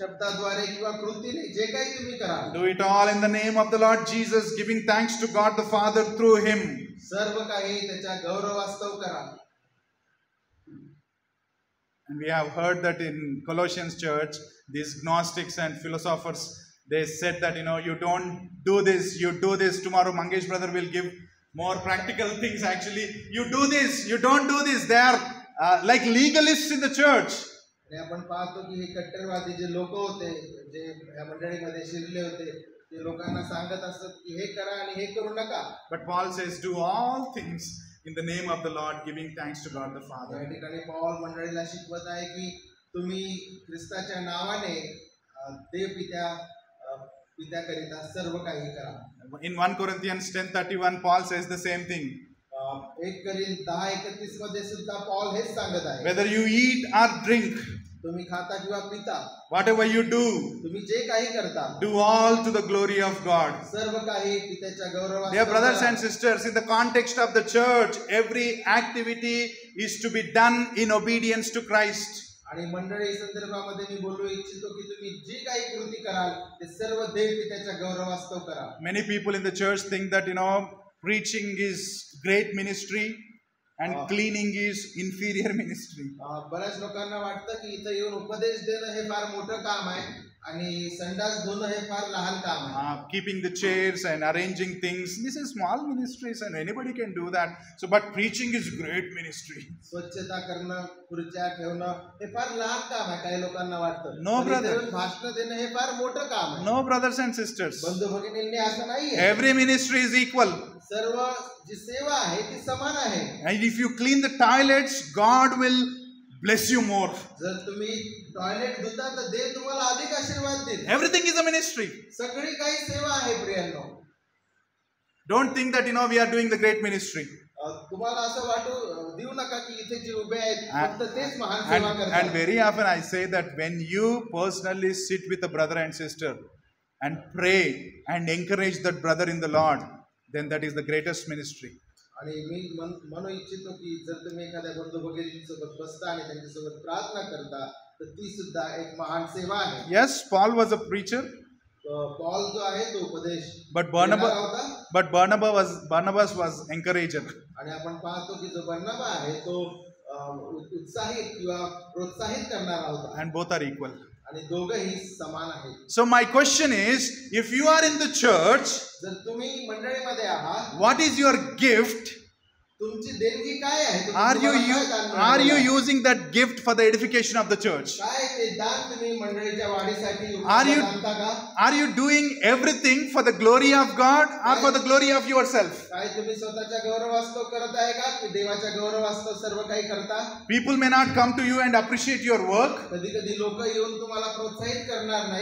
शब्दाद्वारे किंवा कृतीने जे काही तुम्ही कराल, do it all in the name of the Lord Jesus, giving thanks to God the Father through him. सर्व काही त्याच्या गौरवास्तव करा. And we have heard that in Colossians church, these Gnostics and philosophers, they said that, you don't do this, you do this. Tomorrow Mangesh brother will give more practical things actually. You do this, you don't do this. They are like legalists in the church. आणि आपण पाहतो की हे कट्टरवादी जे लोक होते, जे या मंडळीमध्ये शिरले होते, ते लोकांना सांगत असतात की हे करा आणि हे करू नका. But Paul says, do all things in the name of the Lord, giving thanks to God the Father. या ठिकाणी पौल मंडळीला शिकवत आहे की तुम्ही ख्रिस्ताच्या नावाने देव पित्याकरिता सर्व काही करा. In 1 Corinthians 10:31, Paul says the same thing. 1 Corinthians 10:31 मध्ये सुद्धा पौल हेच सांगत आहे. Whether you eat or drink, तुम्ही खाता किंवा पिता, whatever you do, तुम्ही जे काही करता, do all to the glory of God. सर्व काही पित्याच्या गौरवासाठी. Dear brothers and sisters, in the context of the church, every activity is to be done in obedience to Christ. आणि मंडळी संदर्भामध्ये मी बोलू इच्छितो की तुम्ही जी काही कृती कराल ते सर्व देव पित्याच्या गौरवास्तव करा. Many people in the church think that preaching is great ministry and cleaning is inferior ministry. बऱ्याच लोकांना वाटतं की इथे येऊन उपदेश देणं हे फार मोठं काम आहे आणि संडास धुणं हे फार लहान काम आहे. Keeping the chairs and arranging things, this is small ministries and anybody can do that. So but preaching is great ministry. स्वच्छता करणं, खुर्च्या ठेवणं हे फार लहान काम आहे काही लोकांना वाटतं. No brother. भाषण देणं हे फार मोठं काम आहे. No brothers and sisters. बंधू भगिनींनी असं नाही आहे. Every ministry is equal. सर्व जी सेवा आहे ती समान आहे. And if you clean the toilets, God will bless you more. जर तुम्ही टॉयलेट धुता तर देव तुम्हाला अधिक आशीर्वाद देईल. Everything is a ministry. सगळी काही सेवा आहे प्रियांनो. Don't think that we are doing the great ministry. तुम्हाला असं वाटू देऊ नका की इथे जे उभे आहेत फक्त तेच महान सेवा करतात. And very often I say that when you personally sit with a brother and sister and pray and encourage that brother in the Lord, then that is the greatest ministry. आणि मी म्हणू इच्छितो की जर तुम्ही एखाद्या बंधू भगिनींसोबत बसता आणि त्यांच्यासोबत प्रार्थना करता तर ती सुद्धा एक महान सेवा आहे. Yes, Paul was a preacher. Paul जो आहे तो उपदेश But Barnabas was encourager. आणि आपण पाहतो की जो बर्नबा आहे तो उत्साहित किंवा प्रोत्साहित करणारा होता. And both are equal. आणि दोघंही समान आहेत. So my question is, if you are in the church, जर तुम्ही मंडळीमध्ये आहात, what is your gift? तुमची देणगी काय आहे? Are you using that gift for the edification of the church? काय ते दान तुम्ही मंडळीच्या वाढीसाठी आणता का? Are you doing everything for the glory of God or for the glory of yourself? काय तुम्ही स्वतःच्या गौरवास्तव करत आहे का की देवाच्या गौरवास्तव सर्व काही करता? People may not come to you and appreciate your work. कधी-कधी लोक येऊन तुम्हाला प्रोत्साहित करणार नाही.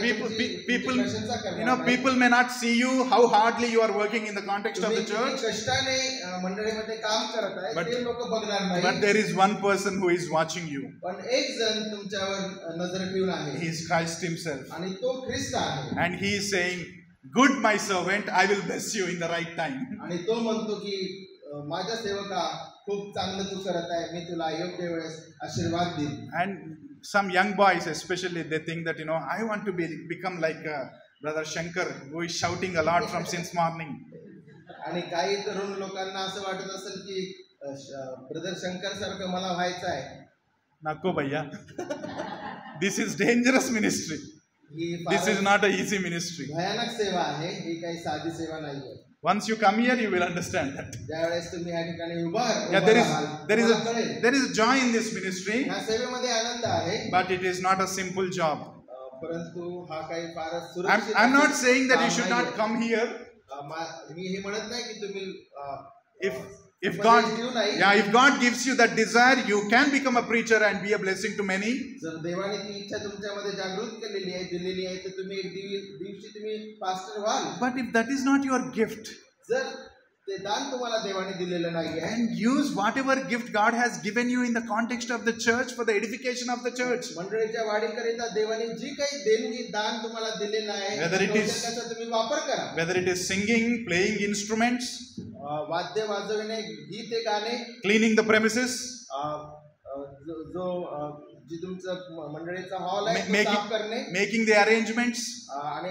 People may not see you how hardly you are working in the context of the church. कष्टाने मंडळीमध्ये काम करत आहे ते लोक बघणार नाही. But there is one person who is watching you. पण एक जण तुमच्यावर नजर ठेवून आहे. He is Christ himself. आणि तो ख्रिस्त आहे. And he is saying, good my servant, I will bless you in the right time. आणि तो म्हणतो की माझ्या सेवका खूप चांगलं तू करत आहे, मी तुला योग्य वेळेस आशीर्वाद देईन. And some young boys especially, they think that I want to become like brother Shankar, who is shouting a lot from since morning. आणि काही तरुण लोकांना असं वाटत असेल की ब्रदर शंकर सारखं मला व्हायचं आहे. नको भैया. This is dangerous ministry. This is not a easy ministry. भयानक सेवा आहे, ही काही साधी सेवा नाहीये. Once you come here, you will understand that. ज्यावेळेस तुम्ही या ठिकाणी उभा Yeah, राहाल, तुम्हाला कळेल. there is a joy in this ministry, या सेवेमध्ये आनंद आहे, but it is not a simple job. परंतु हा काही फारच सुरक्षित. I'm not saying that you should not come here. मी हे म्हणत नाही की तुम्ही If God gives you that desire, you can become a preacher and be a blessing to many. जर देवाने ती इच्छा तुमच्यामध्ये जागृत केलेली आहे, दिलेली आहे, तर तुम्ही एक दिवशी तुम्ही पास्टर व्हाल. But if that is not your gift, जर ते दान तुम्हाला देवाने दिलेलं नाही आहे, and use whatever gift God has given you in the context of the church for the edification of the church. मंडळीच्या वाढीकरिता देवाने जी काही देणगी दान तुम्हाला दिलेलं आहे, त्याचा तुम्ही वापर करा. Whether it is singing, playing instruments, वाद्य वाजवणे, गीत गाणे, cleaning the premises, जी तुमचं मंडळीचा हॉल आहे साफ करणे, making the arrangements, आणि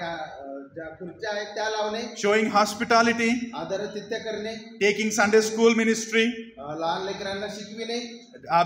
ज्या खुर्च्या आहेत त्या लावणे, showing hospitality, आदरातिथ्य करणे, taking Sunday school ministry, लहान लेकरांना शिकविणे,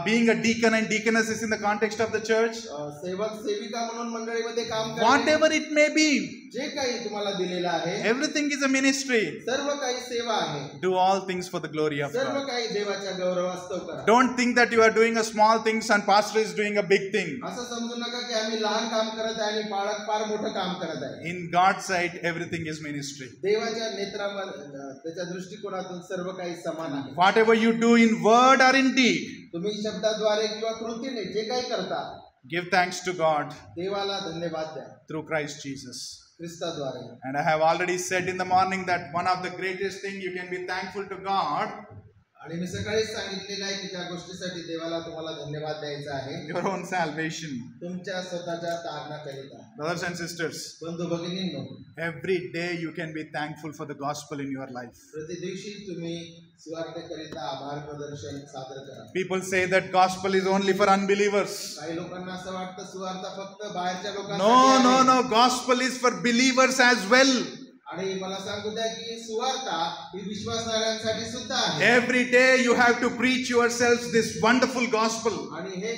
being a deacon and deaconesses in the context of the church, सेवक सेविका म्हणून मंडळीमध्ये काम करणे, whatever it may be, जे काही तुम्हाला दिलेलं आहे, everything is a ministry. सर्व काही सेवा आहे. Do all things for the glory of सर्व God. काही देवाच्या गौरवास्तव करा. Don't think that you are doing a small things and pastor is doing a big thing. असं समजू नका की आम्ही लहान काम करत आहे आणि पाळक फार मोठं काम करत आहे. In God's sight, everything is ministry. देवाच्या नेत्रामध्ये, त्याच्या दृष्टिकोनातून सर्व काही समान आहे. Whatever you do in word or in deed, तुम्ही शब्दाद्वारे किंवा कृतीने जे काही करता, give thanks to God देवाला धन्यवाद द्या through Christ Jesus. ख्रिस्ताद्वारे. And I have already said in the morning that one of the greatest thing you can be thankful to God, आणि मी सकाळीच सांगितलेलं आहे की त्या गोष्टीसाठी देवाला तुम्हाला धन्यवाद द्यायचा आहे, your own salvation. तुमच्या स्वतःच्या तारणाकरिता. Brothers and sisters, बंधू भगिनींनो, every day you can be thankful for the gospel in your life. प्रति दिवशी तुम्ही सुवार्तेकरिता आभार प्रदर्शन सादर करा. People say that gospel is only for unbelievers. काही लोकांना असं वाटतं सुवार्ता फक्त बाहेरच्या लोकांसाठी No, आहे. gospel is for believers as well. आणि मला सांगू द्या की सुवार्ता ही विश्वासणाऱ्यांसाठी सुद्धा आहे. Every day you have to preach yourselves this wonderful gospel. आणि हे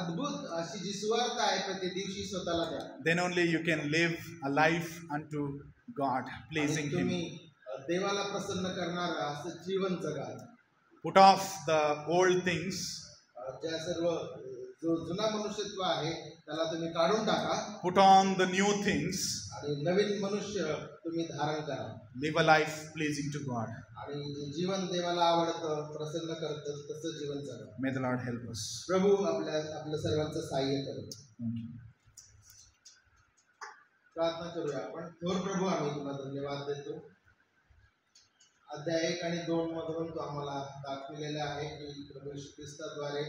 अद्भुत अशी जी सुवार्ता आहे प्रति दिवशी स्वतःला द्या. Then only you can live a life unto God, pleasing Him. तुम्ही देवाला प्रसन्न करणारा असं जीवन जगा. Put off the old things. ज्या सर्व जो जुना मनुष्यत्व आहे त्याला तुम्ही काढून टाका. Put on the new things. आणि नवीन मनुष्य तुम्ही धारण करा. Live a life pleasing to God. आणि जे जीवन देवाला आवडतं, प्रसन्न करतं, तसं जीवन जगा. May the Lord help us. प्रभू आपल्या सर्वांचं सहाय्य करू. प्रार्थना करूया आपण. थोर प्रभू, आम्ही तुला धन्यवाद देतो. अध्याय 1 आणि 2 मधून तू आम्हाला दाखविलेलं आहे की प्रभू येशू ख्रिस्ताद्वारे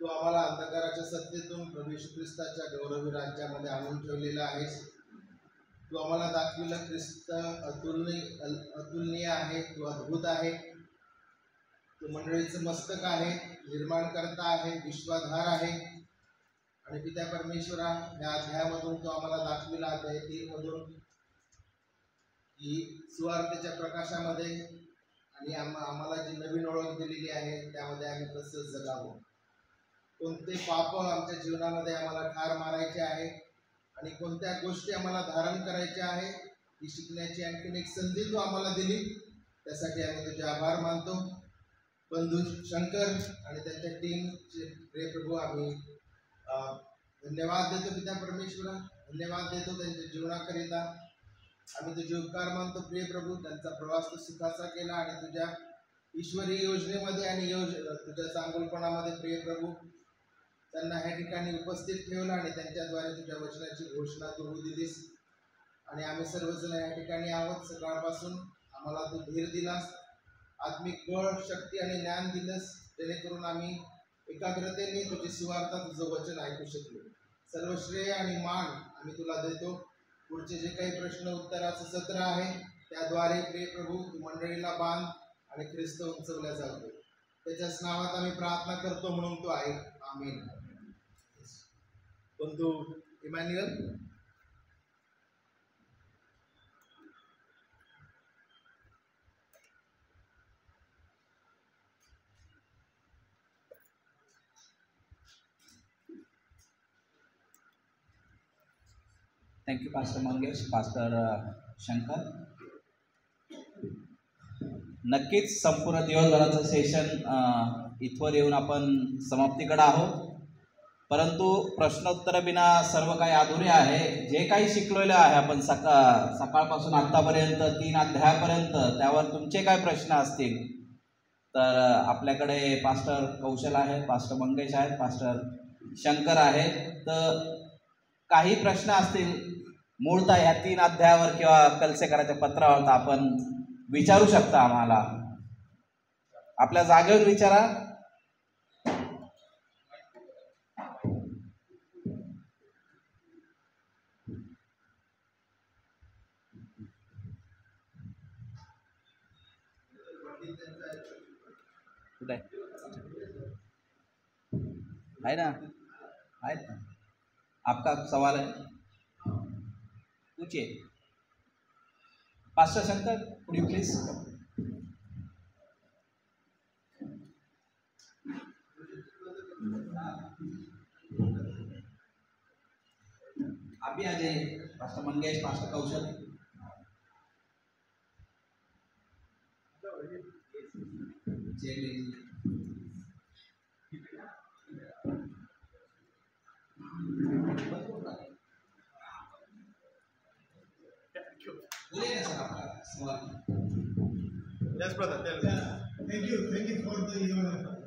तू आम्हाला अंधकाराच्या सत्तेतून प्रभू येशू ख्रिस्ताच्या गौरवी राज्यामध्ये आणून ठेवलेलं आहेस. तू आम्हाला दाखविलं ख्रिस्त अतुलनीय आहे, तू अद्भुत आहे, तू मंडळीचं मस्तक आहे, निर्माणकर्ता आहे, विश्वाधार आहे. आणि पिता परमेश्वरा, या अध्यायामधून तू आम्हाला दाखविला अध्याय 3 मधून की सुवार्तेच्या प्रकाशामध्ये आणि आम्हाला जी नवीन ओळख दिलेली आहे त्यामध्ये आम्ही कसं जगावं. कोणते पाप आमच्या जीवनामध्ये आम्हाला ठार मारायचे आहे आणि कोणत्या गोष्टी आम्हाला धारण करायच्या आहे ही शिकण्याची आणखीन एक संधी तू आम्हाला दिली. त्यासाठी आम्ही तुझे आभार मानतो. बंधू शंकर आणि त्यांच्या टीमचे प्रिय प्रभू, आम्ही धन्यवाद देतो. पिता परमेश्वरा, धन्यवाद देतो त्यांच्या जीवनाकरिता. आम्ही तुझे उपकार मानतो प्रिय प्रभू. त्यांचा प्रवास तू सुखाचा केला आणि तुझ्या ईश्वरी योजनेमध्ये आणि तुझ्या चांगुलपणामध्ये प्रिय प्रभू त्यांना ह्या ठिकाणी उपस्थित ठेवलं आणि त्यांच्याद्वारे तुझ्या वचनाची घोषणा तू होऊ दिलीस. आणि आम्ही सर्वजण या ठिकाणी आहोत. सकाळपासून आम्हाला तू धीर दिलास, आत्मिक बळ, शक्ती आणि ज्ञान दिलंस, जेणेकरून आम्ही एकाग्रतेने तुझी सुवार्ता, तुझं वचन ऐकू शकलो. सर्व श्रेय आणि मान आम्ही तुला देतो. पुढचे जे काही प्रश्न उत्तराचं सत्र आहे त्याद्वारे प्रिय प्रभू तू मंडळीला बांध आणि ख्रिस्त उंचवल्या जातो. त्याच्याच नावात आम्ही प्रार्थना करतो म्हणून तू ऐक. आमीन. बंधू Emmanuel. Thank you, Pastor Mangesh, Pastor Shankar. नक्कीच संपूर्ण दिवसभराचं सेशन इथवर येऊन आपण समाप्तीकडे आहोत. परंतु प्रश्नोत्तर बिना सर्व काही अधुरे आहे. जे काही शिकलेलं आहे आपण सकाळपासून आत्तापर्यंत 3 अध्यायापर्यंत, त्यावर तुमचे काय प्रश्न असतील तर आपल्याकडे पास्टर कौशल आहे, पास्टर मंगेश आहेत, पास्टर शंकर आहेत. तर काही प्रश्न असतील मूळतः ह्या 3 अध्यायावर किंवा कलसेकराच्या पत्रावर आपण विचारू शकता. आम्हाला आपल्या जागेवर विचारा. कुठे आहे ना? आहेत ना? आपका सवाल है, पूछिए. Pastor Shankar, could you please? आप भी आ जाइए. पास्टर मंगेश, पास्टर कौशल. बोलिए ना सर आपका सवाल. Yes, brother. Thank you for the